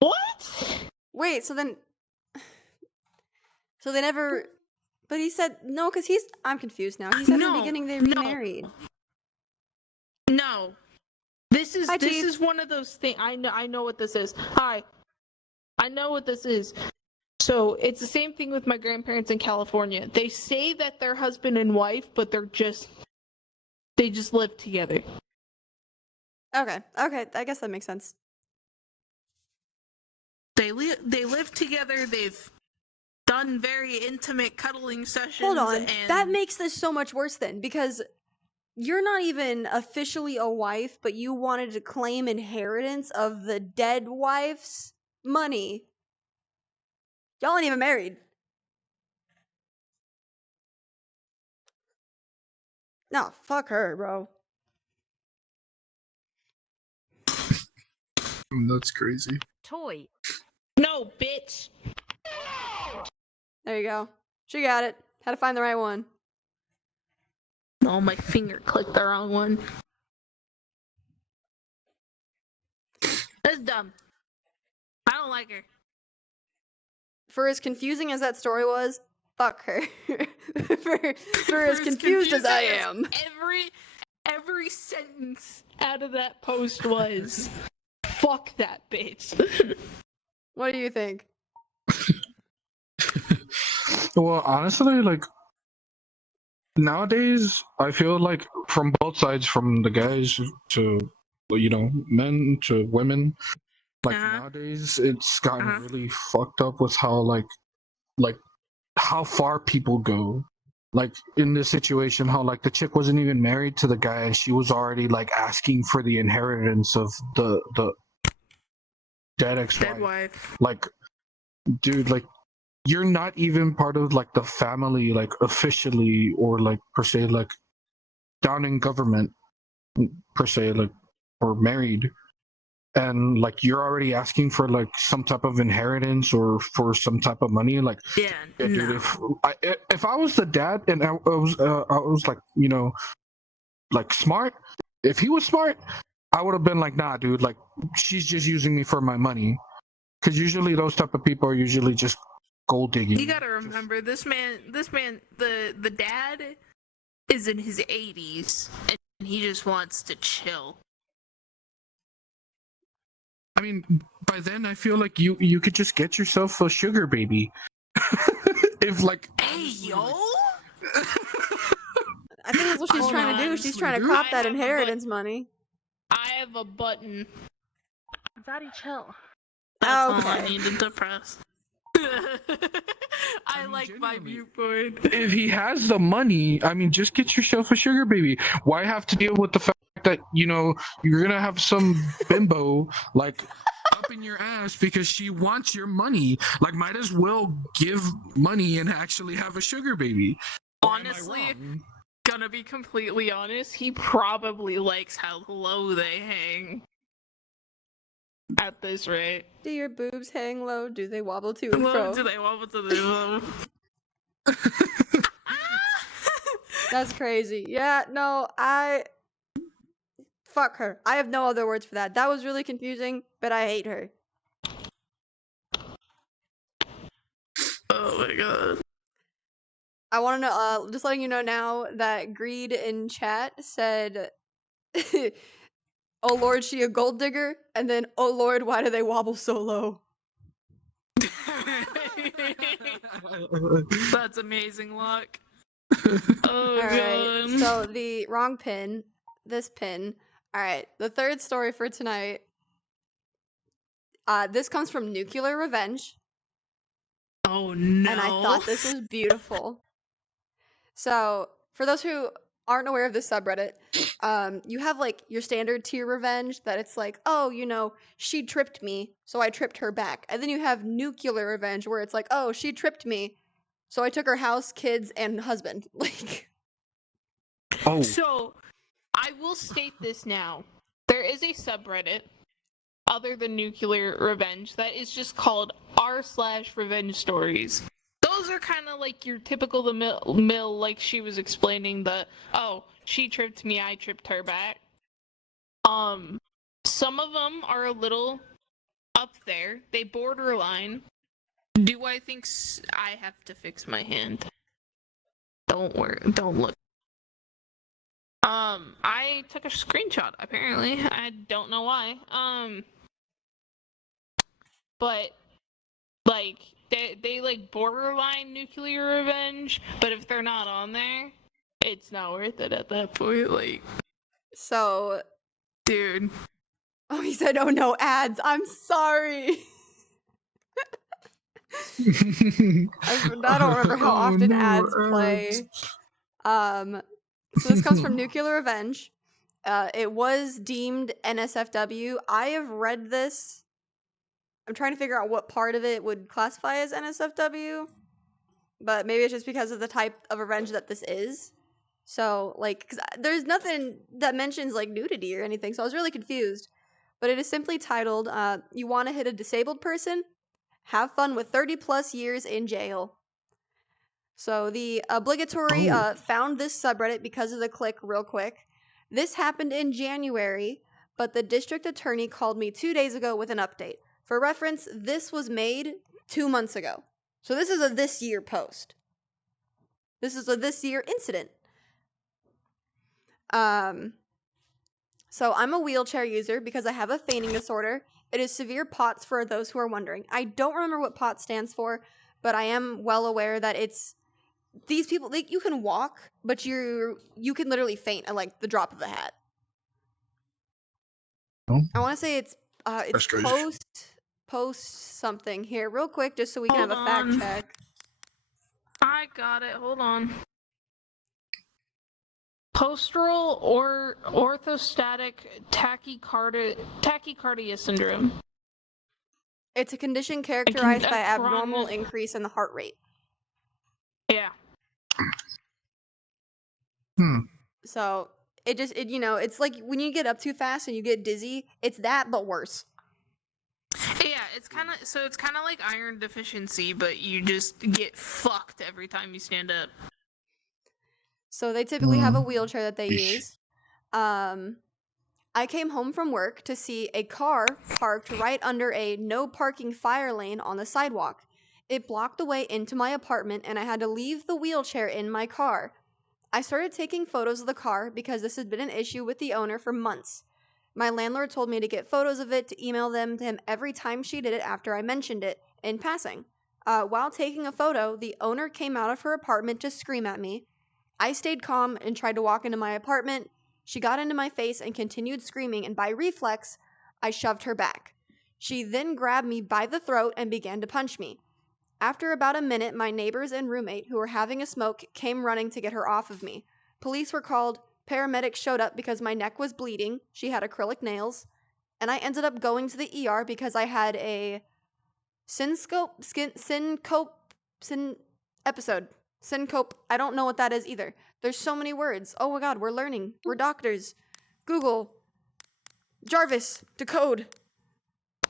What? Wait, so they never. But he said no, because I'm confused now. He said in the beginning they'd be married. No. This Hi, is one of those things. I know what this is. Hi. I know what this is. So it's the same thing with my grandparents in California. They say that they're husband and wife, but they just live together. Okay, I guess that makes sense. They live together. They've done very intimate cuddling sessions. Hold on, and that makes this so much worse then, because you're not even officially a wife, but you wanted to claim inheritance of the dead wife's money. Y'all ain't even married. No, fuck her, bro. That's crazy. Toy. No, bitch. There you go. She got it. Had to find the right one. Oh, my finger clicked the wrong one. That's dumb. I don't like her. For as confusing as that story was, fuck her. for as confused as I am. Every sentence out of that post was, fuck that bitch. What do you think? Well, honestly, like, nowadays, I feel like from both sides, from the guys to, men to women, like, nowadays, it's gotten really fucked up with how, like, how far people go. Like, in this situation, how, like, the chick wasn't even married to the guy, and she was already, like, asking for the inheritance of the dead ex-wife. Dead wife. Like, dude, like, you're not even part of, like, the family, like, officially, or, like, per se, like, down in government, per se, like, or married. And, like, you're already asking for, like, some type of inheritance or for some type of money. Like, yeah, dude, no. if I was the dad and I was like, like, smart, if he was smart, I would have been like, nah, dude, like she's just using me for my money. Because usually those type of people are usually just gold digging. You gotta remember, this man, the dad is in his 80s, and he just wants to chill. I mean, by then I feel like you could just get yourself a sugar baby. If like, Hey, yo! I think that's what she's Hold trying to do. on. She's trying to Dude. cop I that have a inheritance money. I have a button. Daddy, chill. That's all I Okay. needed to press. I mean, like my genuinely. viewpoint. if he has the money, I mean, just get yourself a sugar baby. Why have to deal with the fact that you're gonna have some bimbo like up in your ass because she wants your money? Like, might as well give money and actually have a sugar baby. Or am I Honestly, wrong? gonna be completely honest, he probably likes how low they hang. At this rate. Do your boobs hang low? Do they wobble to and Low fro? do they wobble to the low? That's crazy. Yeah, no, fuck her. I have no other words for that. That was really confusing, but I hate her. Oh my god. I want to know, just letting you know now that Greed in chat said, oh lord, she a gold digger? And then, oh lord, why do they wobble so low? That's amazing luck. Oh Alright, god. so the wrong pin, this pin. Alright, the third story for tonight. This comes from Nuclear Revenge. Oh no. And I thought this was beautiful. So, for those who aren't aware of this subreddit, you have like your standard tier revenge that it's like, oh, she tripped me, so I tripped her back. And then you have nuclear revenge where it's like, oh, she tripped me, so I took her house, kids, and husband. Like, Oh, So, I will state this now. There is a subreddit other than Nuclear Revenge that is just called r/revenge stories. Those are kind of like your typical the mill, like she was explaining oh, she tripped me, I tripped her back. Some of them are a little up there. They borderline. Do I think I have to fix my hand? Don't worry, don't look. I took a screenshot, apparently. I don't know why. But, like, they like, borderline nuclear revenge, but if they're not on there, it's not worth it at that point, like... so... Dude. Oh, he said, oh no, ads. I'm sorry. I don't remember how often ads play. So this comes from Nuclear Revenge. It was deemed NSFW. I have read this. I'm trying to figure out what part of it would classify as NSFW. But maybe it's just because of the type of revenge that this is. So, like, because there's nothing that mentions, like, nudity or anything. So I was really confused. But it is simply titled, You Want to Hit a Disabled Person? Have fun with 30 plus years in jail. So the obligatory found this subreddit because of the click real quick. This happened in January, but the district attorney called me 2 days ago with an update. For reference, this was made 2 months ago. So this is a this year post. This is a this year incident. So I'm a wheelchair user because I have a fainting disorder. It is severe POTS for those who are wondering. I don't remember what POTS stands for, but I am well aware that it's these people, like, you can walk, but you can literally faint at like the drop of a hat. Oh. I want to say it's post something here real quick just so we can have a fact check. I got it. Hold on. Postural or orthostatic tachycardia syndrome. It's a condition characterized a by abnormal increase in the heart rate. Yeah. So it's like when you get up too fast and you get dizzy. It's that, but worse. Yeah, it's kind of like iron deficiency, but you just get fucked every time you stand up. So they typically have a wheelchair that they use. I I came home from work to see a car parked right under a no parking fire lane on the sidewalk. It blocked the way into my apartment and I had to leave the wheelchair in my car. I started taking photos of the car because this had been an issue with the owner for months. My landlord told me to get photos of it to email them to him every time she did it after I mentioned it in passing. While taking a photo, the owner came out of her apartment to scream at me. I stayed calm and tried to walk into my apartment. She got into my face and continued screaming, and by reflex, I shoved her back. She then grabbed me by the throat and began to punch me. After about a minute, my neighbors and roommate, who were having a smoke, came running to get her off of me. Police were called, paramedics showed up because my neck was bleeding, she had acrylic nails, and I ended up going to the ER because I had a syncope Syncope. I don't know what that is either. There's so many words. Oh my god, we're learning. We're doctors. Google. Jarvis, decode.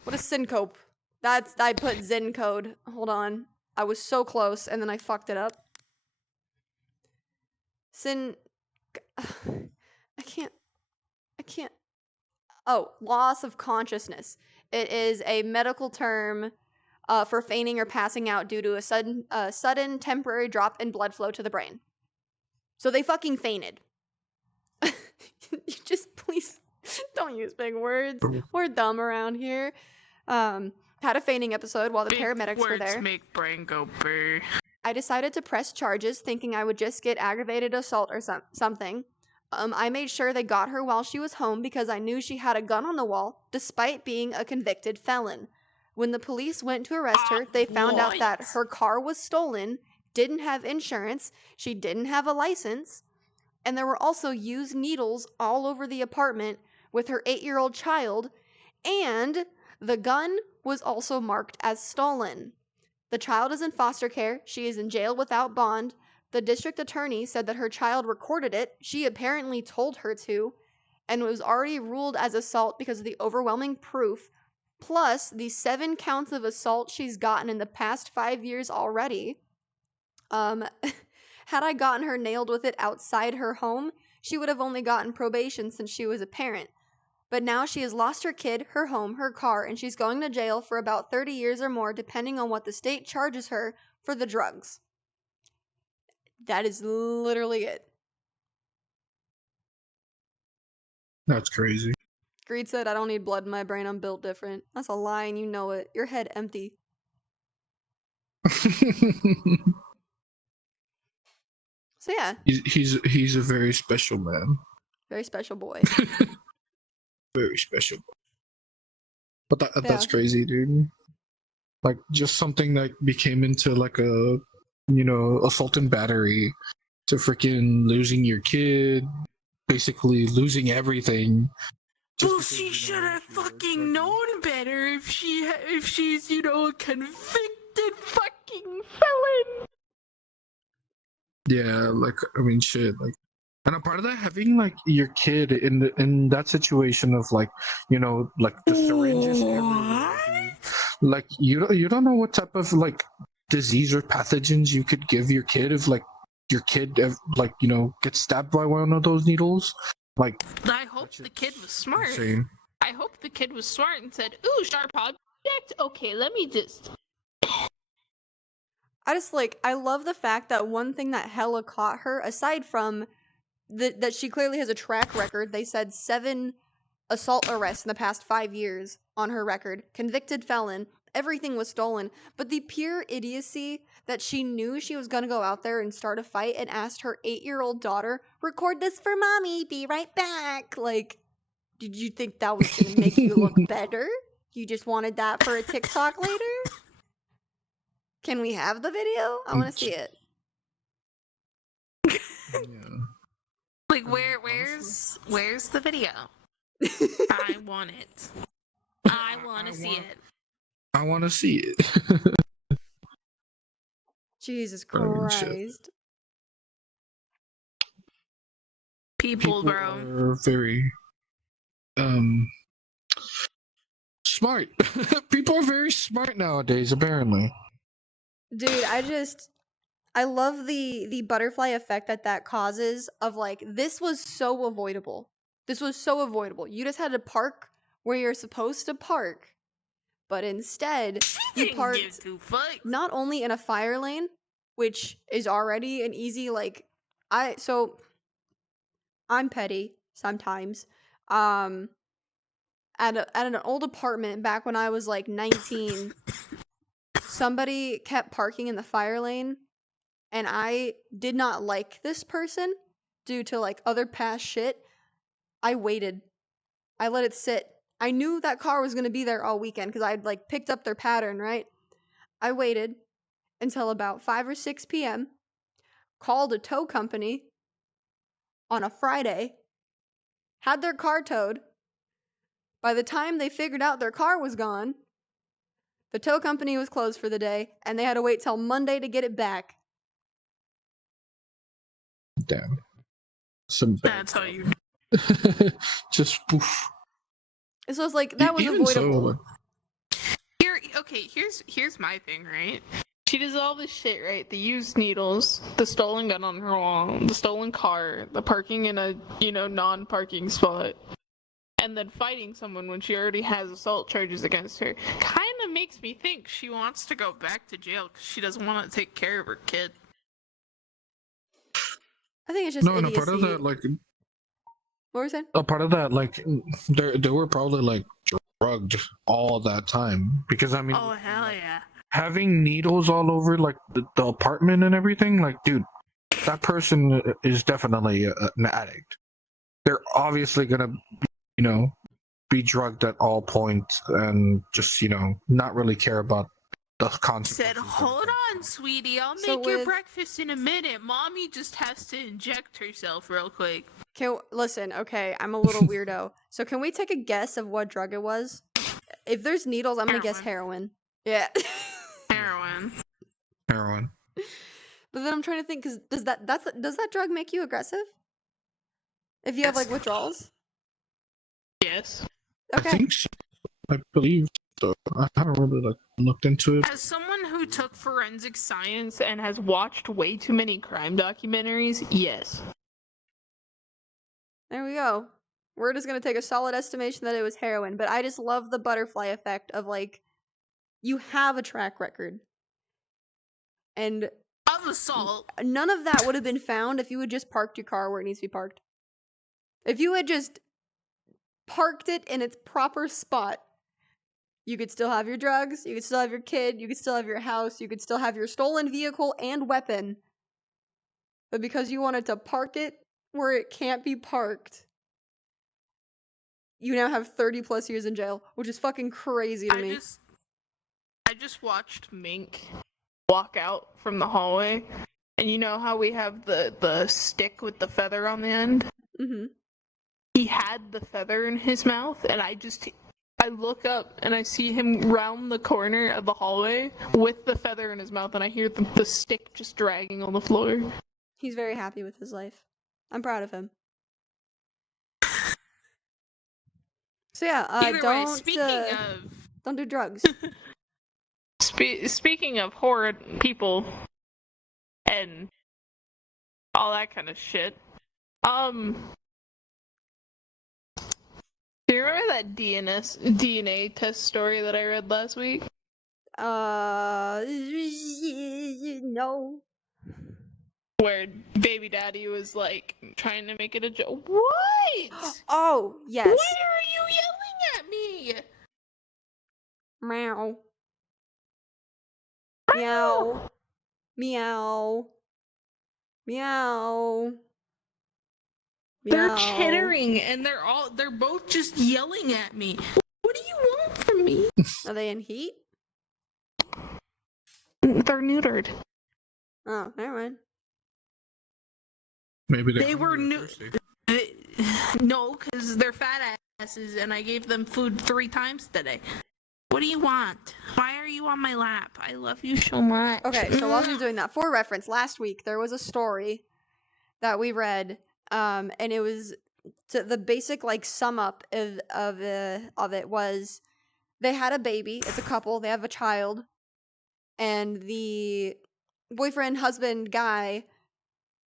What is syncope? I put Zen code. Hold on. I was so close and then I fucked it up. I can't. Oh, loss of consciousness. It is a medical term for fainting or passing out due to a sudden temporary drop in blood flow to the brain. So they fucking fainted. You just please don't use big words. We're dumb around here. Had a fainting episode while the paramedics were there. Words make brain go brr. I decided to press charges, thinking I would just get aggravated assault or something. I made sure they got her while she was home because I knew she had a gun on the wall, despite being a convicted felon. When the police went to arrest her, they found out that her car was stolen, didn't have insurance, she didn't have a license, and there were also used needles all over the apartment with her 8-year-old child, and the gun was also marked as stolen. The child is in foster care, she is in jail without bond. The district attorney said that her child recorded it, she apparently told her to, and was already ruled as assault because of the overwhelming proof, plus the 7 counts of assault she's gotten in the past 5 years already. Had I gotten her nailed with it outside her home, she would have only gotten probation since she was a parent. But now she has lost her kid, her home, her car, and she's going to jail for about 30 years or more, depending on what the state charges her for the drugs. That is literally it. That's crazy. Greed said, I don't need blood in my brain, I'm built different. That's a lie and you know it. Your head empty. So yeah. He's a very special man. Very special boy. Very special. But that's crazy, dude. Like, just something that became into like a, assault and battery, to freaking losing your kid, basically losing everything. Well, she should have fucking known better if she's, a convicted fucking felon. Yeah, like, I mean, shit, like, and a part of that, having like your kid in that situation of like, like the syringes everywhere, dude. Like you don't know what type of like disease or pathogens you could give your kid if like your kid like gets stabbed by one of those needles. Like, I hope the kid was smart. Insane. I hope the kid was smart and said, "Ooh, sharp object. Okay, let me just." I love the fact that one thing that hella caught her, aside from that she clearly has a track record, they said 7 assault arrests in the past 5 years on her record, convicted felon, everything was stolen, but the pure idiocy that she knew she was going to go out there and start a fight and asked her 8-year-old daughter, record this for mommy, be right back. Like, did you think that was going to make you look better? You just wanted that for a TikTok later? Can we have the video? I want to see it. Yeah. Like, where's the video? I want it. I want to see it. I want to see it. Jesus Christ. People, bro. Are very smart. People are very smart nowadays, apparently. Dude, I love the butterfly effect that causes of like, this was so avoidable. This was so avoidable. You just had to park where you're supposed to park, but instead you parked not only in a fire lane, which is already an easy I'm petty sometimes. At an old apartment back when I was like 19, somebody kept parking in the fire lane, and I did not like this person due to like other past shit. I waited. I let it sit. I knew that car was going to be there all weekend because I'd like picked up their pattern, right? I waited until about 5 or 6 p.m., called a tow company on a Friday, had their car towed. By the time they figured out their car was gone, the tow company was closed for the day, and they had to wait till Monday to get it back. Damn. Some That's how you. just poof. So it's like that was Even so, avoidable. like, Here's my thing, right? She does all this shit, right? The used needles, the stolen gun on her wall, the stolen car, the parking in a, non-parking spot, and then fighting someone when she already has assault charges against her. Kind of makes me think she wants to go back to jail because she doesn't want to take care of her kid. I think it's just no, and a idiocy. part of that, like, What were you saying? a part of that, like, they were probably like drugged all that time because I mean, Oh hell yeah! having needles all over like the apartment and everything, like, dude, that person is definitely an addict. They're obviously gonna, be drugged at all points and just, not really care about the consequences. Said, hold on, sweetie, I'll So make your with- breakfast in a minute. Mommy just has to inject herself real quick. Listen, okay, I'm a little weirdo. So can we take a guess of what drug it was? If there's needles, I'm gonna guess heroin. Yeah. Heroin. Heroin. But then I'm trying to think, because does that drug make you aggressive? If you have like withdrawals? Yes. Okay. I think so. I believe so. I haven't really like looked into it. As someone who took forensic science and has watched way too many crime documentaries, yes. There we go. We're just gonna take a solid estimation that it was heroin, but I just love the butterfly effect of like, you have a track record. And Of assault. none of that would have been found if you had just parked your car where it needs to be parked. If you had just parked it in its proper spot, you could still have your drugs, you could still have your kid, you could still have your house, you could still have your stolen vehicle and weapon. But because you wanted to park it where it can't be parked, you now have 30 plus years in jail, which is fucking crazy to me. I just watched Mink walk out from the hallway, and you know how we have the stick with the feather on the end? Mm-hmm. He had the feather in his mouth, and I look up and I see him round the corner of the hallway with the feather in his mouth, and I hear the stick just dragging on the floor. He's very happy with his life. I'm proud of him. So yeah, don't do drugs. Speaking of horrid people and all that kind of shit, do you remember that DNA test story that I read last week? No. Where baby daddy was like trying to make it a joke. What? Oh, yes. Why are you yelling at me? Meow. Meow. Meow. Meow. They're Meow. chittering and they're both just yelling at me. What do you want from me? Are they in heat? They're neutered. Oh, never mind. Maybe They were No, because they're fat asses, and I gave them food 3 times today. What do you want? Why are you on my lap? I love you so much. Okay, so while she's doing that, for reference, last week there was a story that we read, and it was the basic like sum up of it was they had a baby. It's a couple. They have a child, and the boyfriend, husband, guy,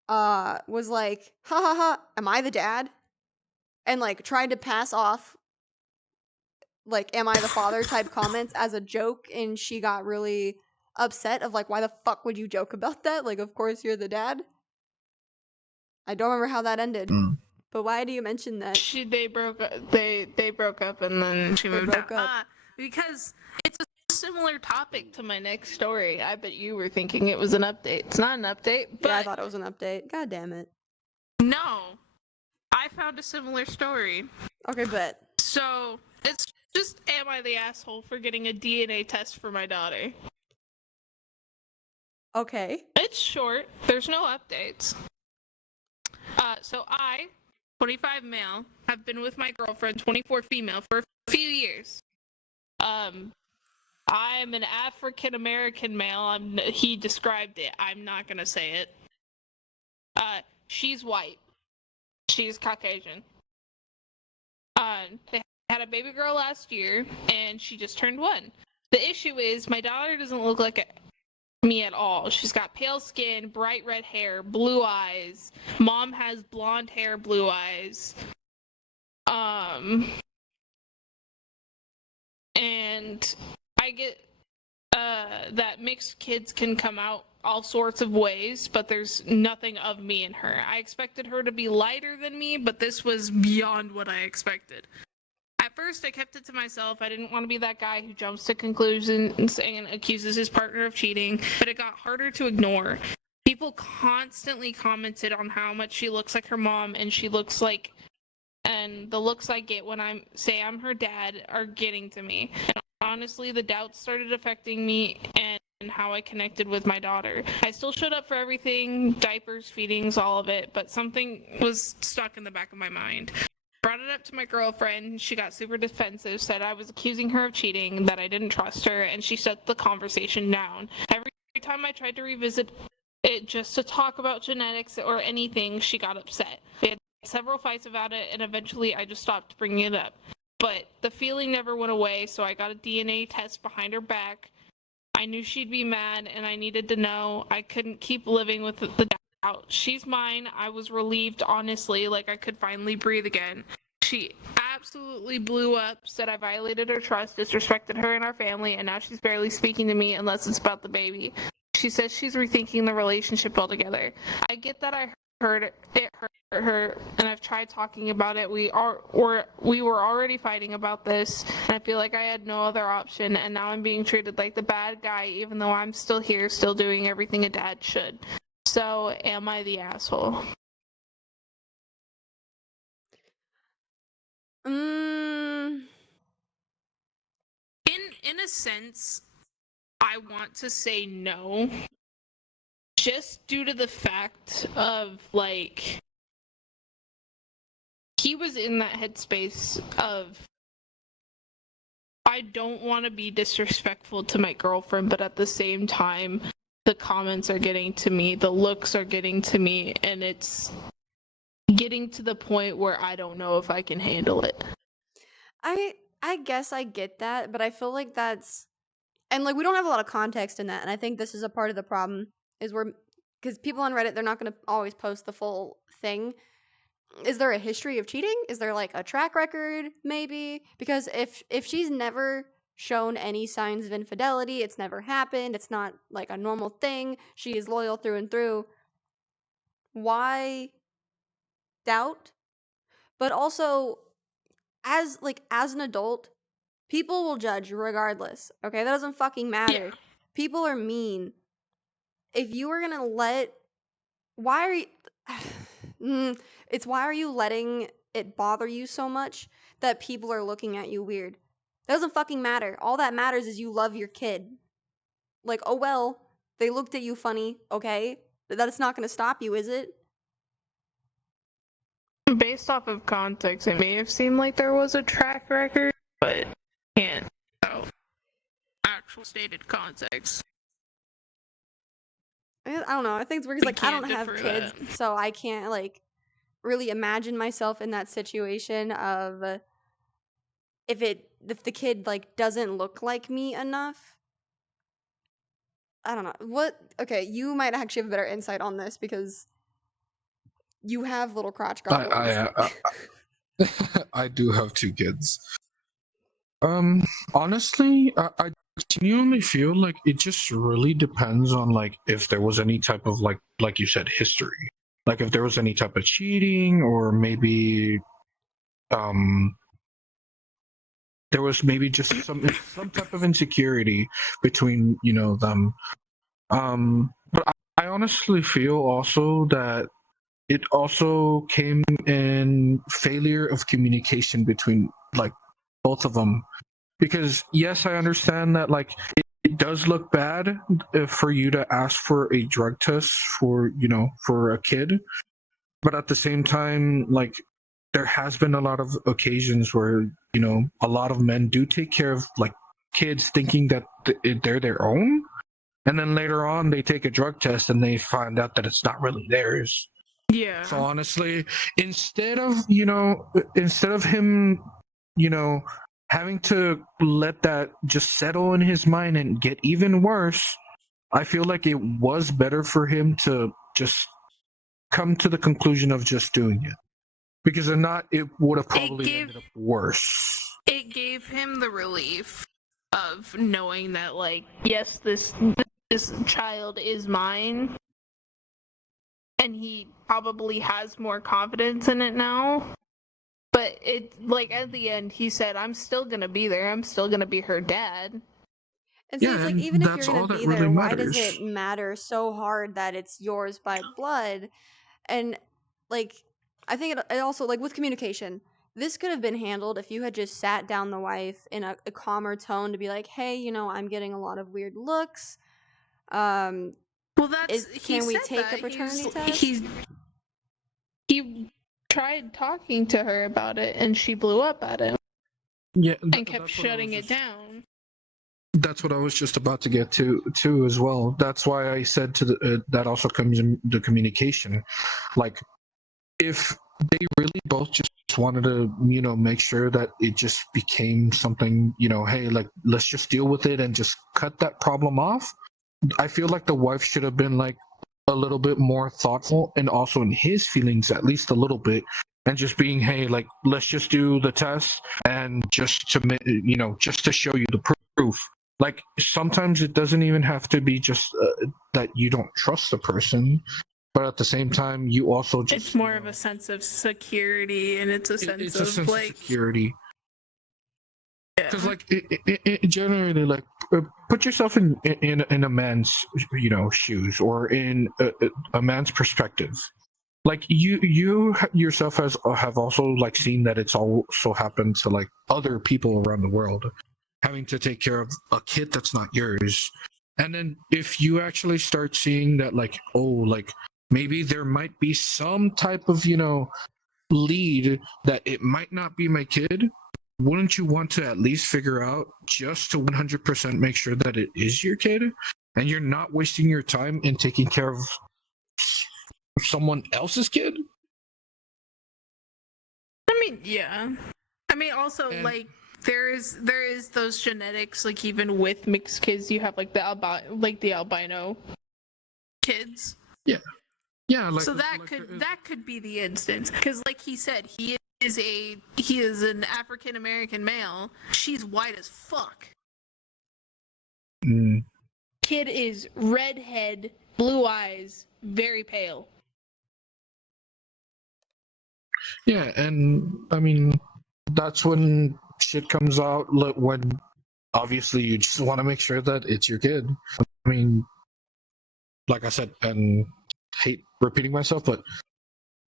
was like, "Ha ha ha! Am I the dad?" and like tried to pass off like "Am I the father?" type comments as a joke, and she got really upset of like, why the fuck would you joke about that? Like, of course you're the dad. I don't remember how that ended. But why do you mention that? They broke up. They broke up, and then she moved broke out. up. Because it's a similar topic to my next story. I bet you were thinking it was an update. It's not an update, but Yeah, I thought it was an update. God damn it. no, I found a similar story. Okay, bet. So it's just, am I the asshole for getting a DNA test for my daughter? Okay. It's short. There's no updates. So I, 25 male, have been with my girlfriend, 24 female, for a few years. I'm an African American male. He described it. I'm not gonna say it. She's white. She's Caucasian. They had a baby girl last year, and she just turned 1. The issue is my daughter doesn't look like me at all. She's got pale skin, bright red hair, blue eyes. Mom has blonde hair, blue eyes. And I get that mixed kids can come out all sorts of ways, but there's nothing of me in her. I expected her to be lighter than me, but this was beyond what I expected. At first, I kept it to myself. I didn't want to be that guy who jumps to conclusions and accuses his partner of cheating, but it got harder to ignore. People constantly commented on how much she looks like her mom, and she looks like, and the looks I get when I'm her dad are getting to me. And honestly, the doubts started affecting me and how I connected with my daughter. I still showed up for everything, diapers, feedings, all of it, but something was stuck in the back of my mind. Brought it up to my girlfriend. She got super defensive, said I was accusing her of cheating, that I didn't trust her, and she shut the conversation down. Every time I tried to revisit it just to talk about genetics or anything, she got upset. We had several fights about it, and eventually I just stopped bringing it up. But the feeling never went away, so I got a DNA test behind her back. I knew she'd be mad, and I needed to know. I couldn't keep living with the doubt. She's mine. I was relieved, honestly, like I could finally breathe again. She absolutely blew up, said I violated her trust, disrespected her and our family, and now she's barely speaking to me unless it's about the baby. She says she's rethinking the relationship altogether. I get that. I heard it hurt her, and I've tried talking about it. We were already fighting about this, and I feel like I had no other option, and now I'm being treated like the bad guy, even though I'm still here, still doing everything a dad should. So, am I the asshole? In a sense, I want to say no, just due to the fact of, like, he was in that headspace of, I don't want to be disrespectful to my girlfriend, but at the same time, the comments are getting to me, the looks are getting to me, and it's getting to the point where I don't know if I can handle it. I guess I get that, but I feel like that's, and like we don't have a lot of context in that, and I think this is a part of the problem, is because people on Reddit, they're not going to always post the full thing. Is there a history of cheating? Is there like a track record, maybe? Because if she's never shown any signs of infidelity, it's never happened, it's not like a normal thing, she is loyal through and through, why doubt? But also, as an adult, people will judge regardless. Okay, that doesn't fucking matter. Yeah. People are mean. If you were gonna why are you? It's why are you letting it bother you so much that people are looking at you weird? That doesn't fucking matter. All that matters is you love your kid. Like, oh well, they looked at you funny. Okay, that's not gonna stop you, is it? Based off of context, it may have seemed like there was a track record, but can't know actual stated context. I don't know. I think it's weird because, like, I don't have kids, so I can't, like, really imagine myself in that situation of if the kid, like, doesn't look like me enough. I don't know. Okay, you might actually have a better insight on this because you have little crotch goggles. I do have two kids. Honestly, I genuinely feel like it just really depends on like if there was any type of like you said history, like if there was any type of cheating or maybe um there was maybe just some type of insecurity between them. But I honestly feel also that it also came in failure of communication between like both of them, because yes, I understand that like it does look bad for you to ask for a drug test for for a kid, but at the same time, like there has been a lot of occasions where a lot of men do take care of like kids thinking that they're their own, and then later on they take a drug test and they find out that it's not really theirs. So Yeah. honestly, instead of instead of him you know having to let that just settle in his mind and get even worse, I feel like it was better for him to just come to the conclusion of just doing it, because if not, it would have It probably gave ended up worse. it gave him the relief of knowing that, like, yes, this child is mine, and he probably has more confidence in it now. But it, like, at the end, he said, "I'm still gonna be there. I'm still gonna be her dad." And see, Yeah, it's like, and even if you're that's gonna all that be really there, why does matters. it matter so hard that it's yours by blood? And like, I think it also, like, with communication, this could have been handled if you had just sat down the wife in a calmer tone to be like, hey, I'm getting a lot of weird looks. Um, Well, he can we said take a that paternity test? he tried talking to her about it, and she blew up at him Yeah, and kept that's what I was shutting it just down. that's what I was just about to get to as well. That's why I said to that also comes in the communication. Like if they really both just wanted to make sure that it just became something, hey, like let's just deal with it and just cut that problem off, I feel like the wife should have been like a little bit more thoughtful and also in his feelings at least a little bit, and just being, hey, like let's just do the test and just to just to show you the proof. Like sometimes it doesn't even have to be just that you don't trust the person, but at the same time you also It's just more of a sense of security, and it's a sense it's a of, sense of like, security, because yeah. like it generally like put yourself in a man's shoes, or in a man's perspective. Like you yourself have also like seen that it's also happened to like other people around the world, having to take care of a kid that's not yours. And then if you actually start seeing that, like, oh, like maybe there might be some type of lead that it might not be my kid, wouldn't you want to at least figure out, just to 100% make sure that it is your kid and you're not wasting your time in taking care of someone else's kid? I mean, yeah. I mean, also, And like, there is those genetics, like, even with mixed kids, you have like the albino kids. yeah, yeah, So that could be the instance, because, like he said, he is an African American male. She's white as fuck. mm, Kid is redhead, blue eyes, very pale. yeah, and I mean that's when shit comes out, when obviously you just want to make sure that it's your kid. I mean, like I said, and hate repeating myself, but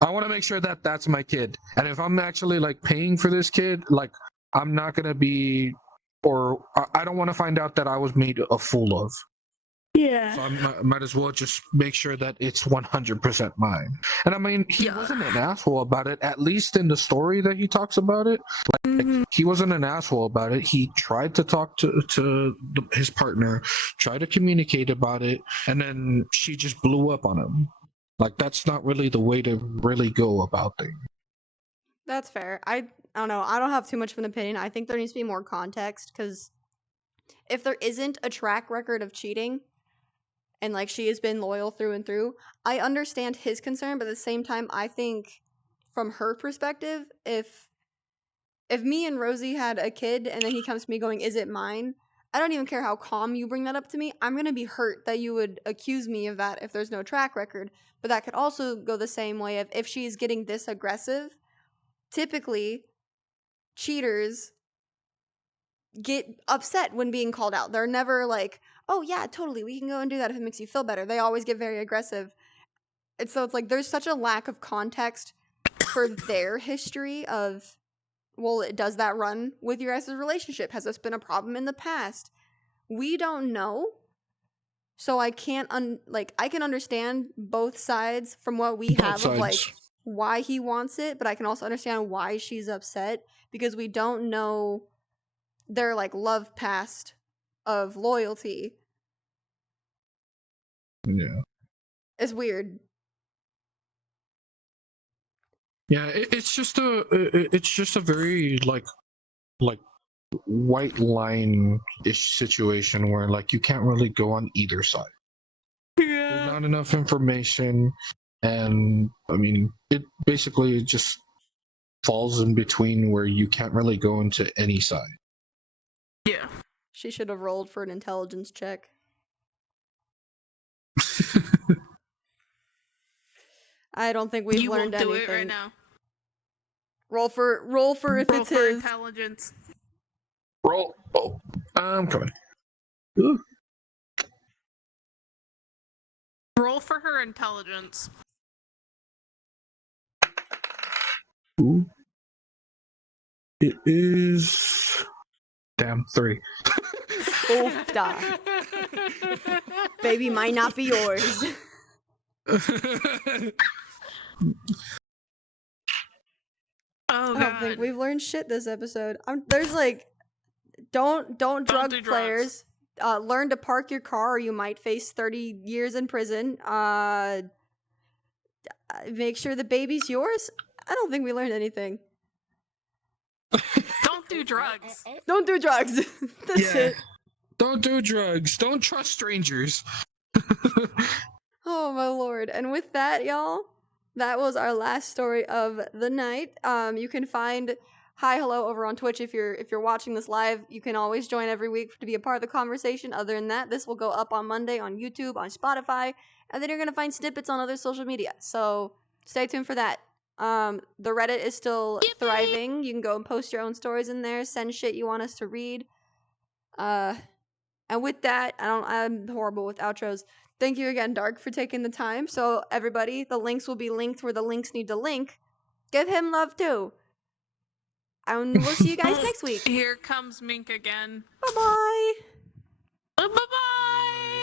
I want to make sure that that's my kid. And if I'm actually like paying for this kid, like I'm not gonna be, or I don't want to find out that I was made a fool of. Yeah. So I might as well just make sure that it's 100% mine. And I mean, he wasn't an asshole about it. At least in the story that he talks about it, Mm-hmm. he wasn't an asshole about it. He tried to talk to his partner, tried to communicate about it, and then she just blew up on him. Like that's not really the way to really go about things. That's fair. I don't know. I don't have too much of an opinion. I think there needs to be more context, because if there isn't a track record of cheating and like she has been loyal through and through, I understand his concern, but at the same time, I think from her perspective, if if me and Rosie had a kid and then he comes to me going, "Is it mine?" I don't even care how calm you bring that up to me. I'm going to be hurt that you would accuse me of that if there's no track record. But that could also go the same way of if she's getting this aggressive. Typically, cheaters get upset when being called out. They're never like, "Oh yeah, totally, we can go and do that if it makes you feel better." They always get very aggressive. And so it's like there's such a lack of context for their history of, well, does that run with your guys' relationship? Has this been a problem in the past? We don't know. So I can't I can understand both sides from what we have of like why he wants it, but I can also understand why she's upset because we don't know their like love past of loyalty. Yeah. It's weird. Yeah, it's just a very like white line ish situation where like you can't really go on either side. There's not enough information, and I mean it basically just falls in between where you can't really go into any side. Yeah. She should have rolled for an intelligence check. I don't think we've learned anything. You won't do it right now. Roll for if Roll it's for his. intelligence. Roll. Oh, I'm coming. Ooh. Roll for her intelligence. Ooh. It is. Damn, 3. Oh, die. Baby might not be yours. Oh god. I don't think we've learned shit this episode. There's like, don't drug do players. Learn to park your car, or you might face 30 years in prison. Make sure the baby's yours. I don't think we learned anything. Don't do drugs. Don't do drugs. That's it. Don't do drugs. Don't trust strangers. Oh my lord. And with that, y'all, that was our last story of the night. You can find Hi Hello over on Twitch if you're watching this live. You can always join every week to be a part of the conversation. Other than that, this will go up on Monday on YouTube, on Spotify, and then you're gonna find snippets on other social media. So stay tuned for that. The Reddit is still thriving. You can go and post your own stories in there, send shit you want us to read. And with that, I'm horrible with outros. Thank you again, Dark, for taking the time. So everybody, the links will be linked where the links need to link. Give him love too. And we'll see you guys next week. Here comes Mink again. Bye-bye. Bye-bye.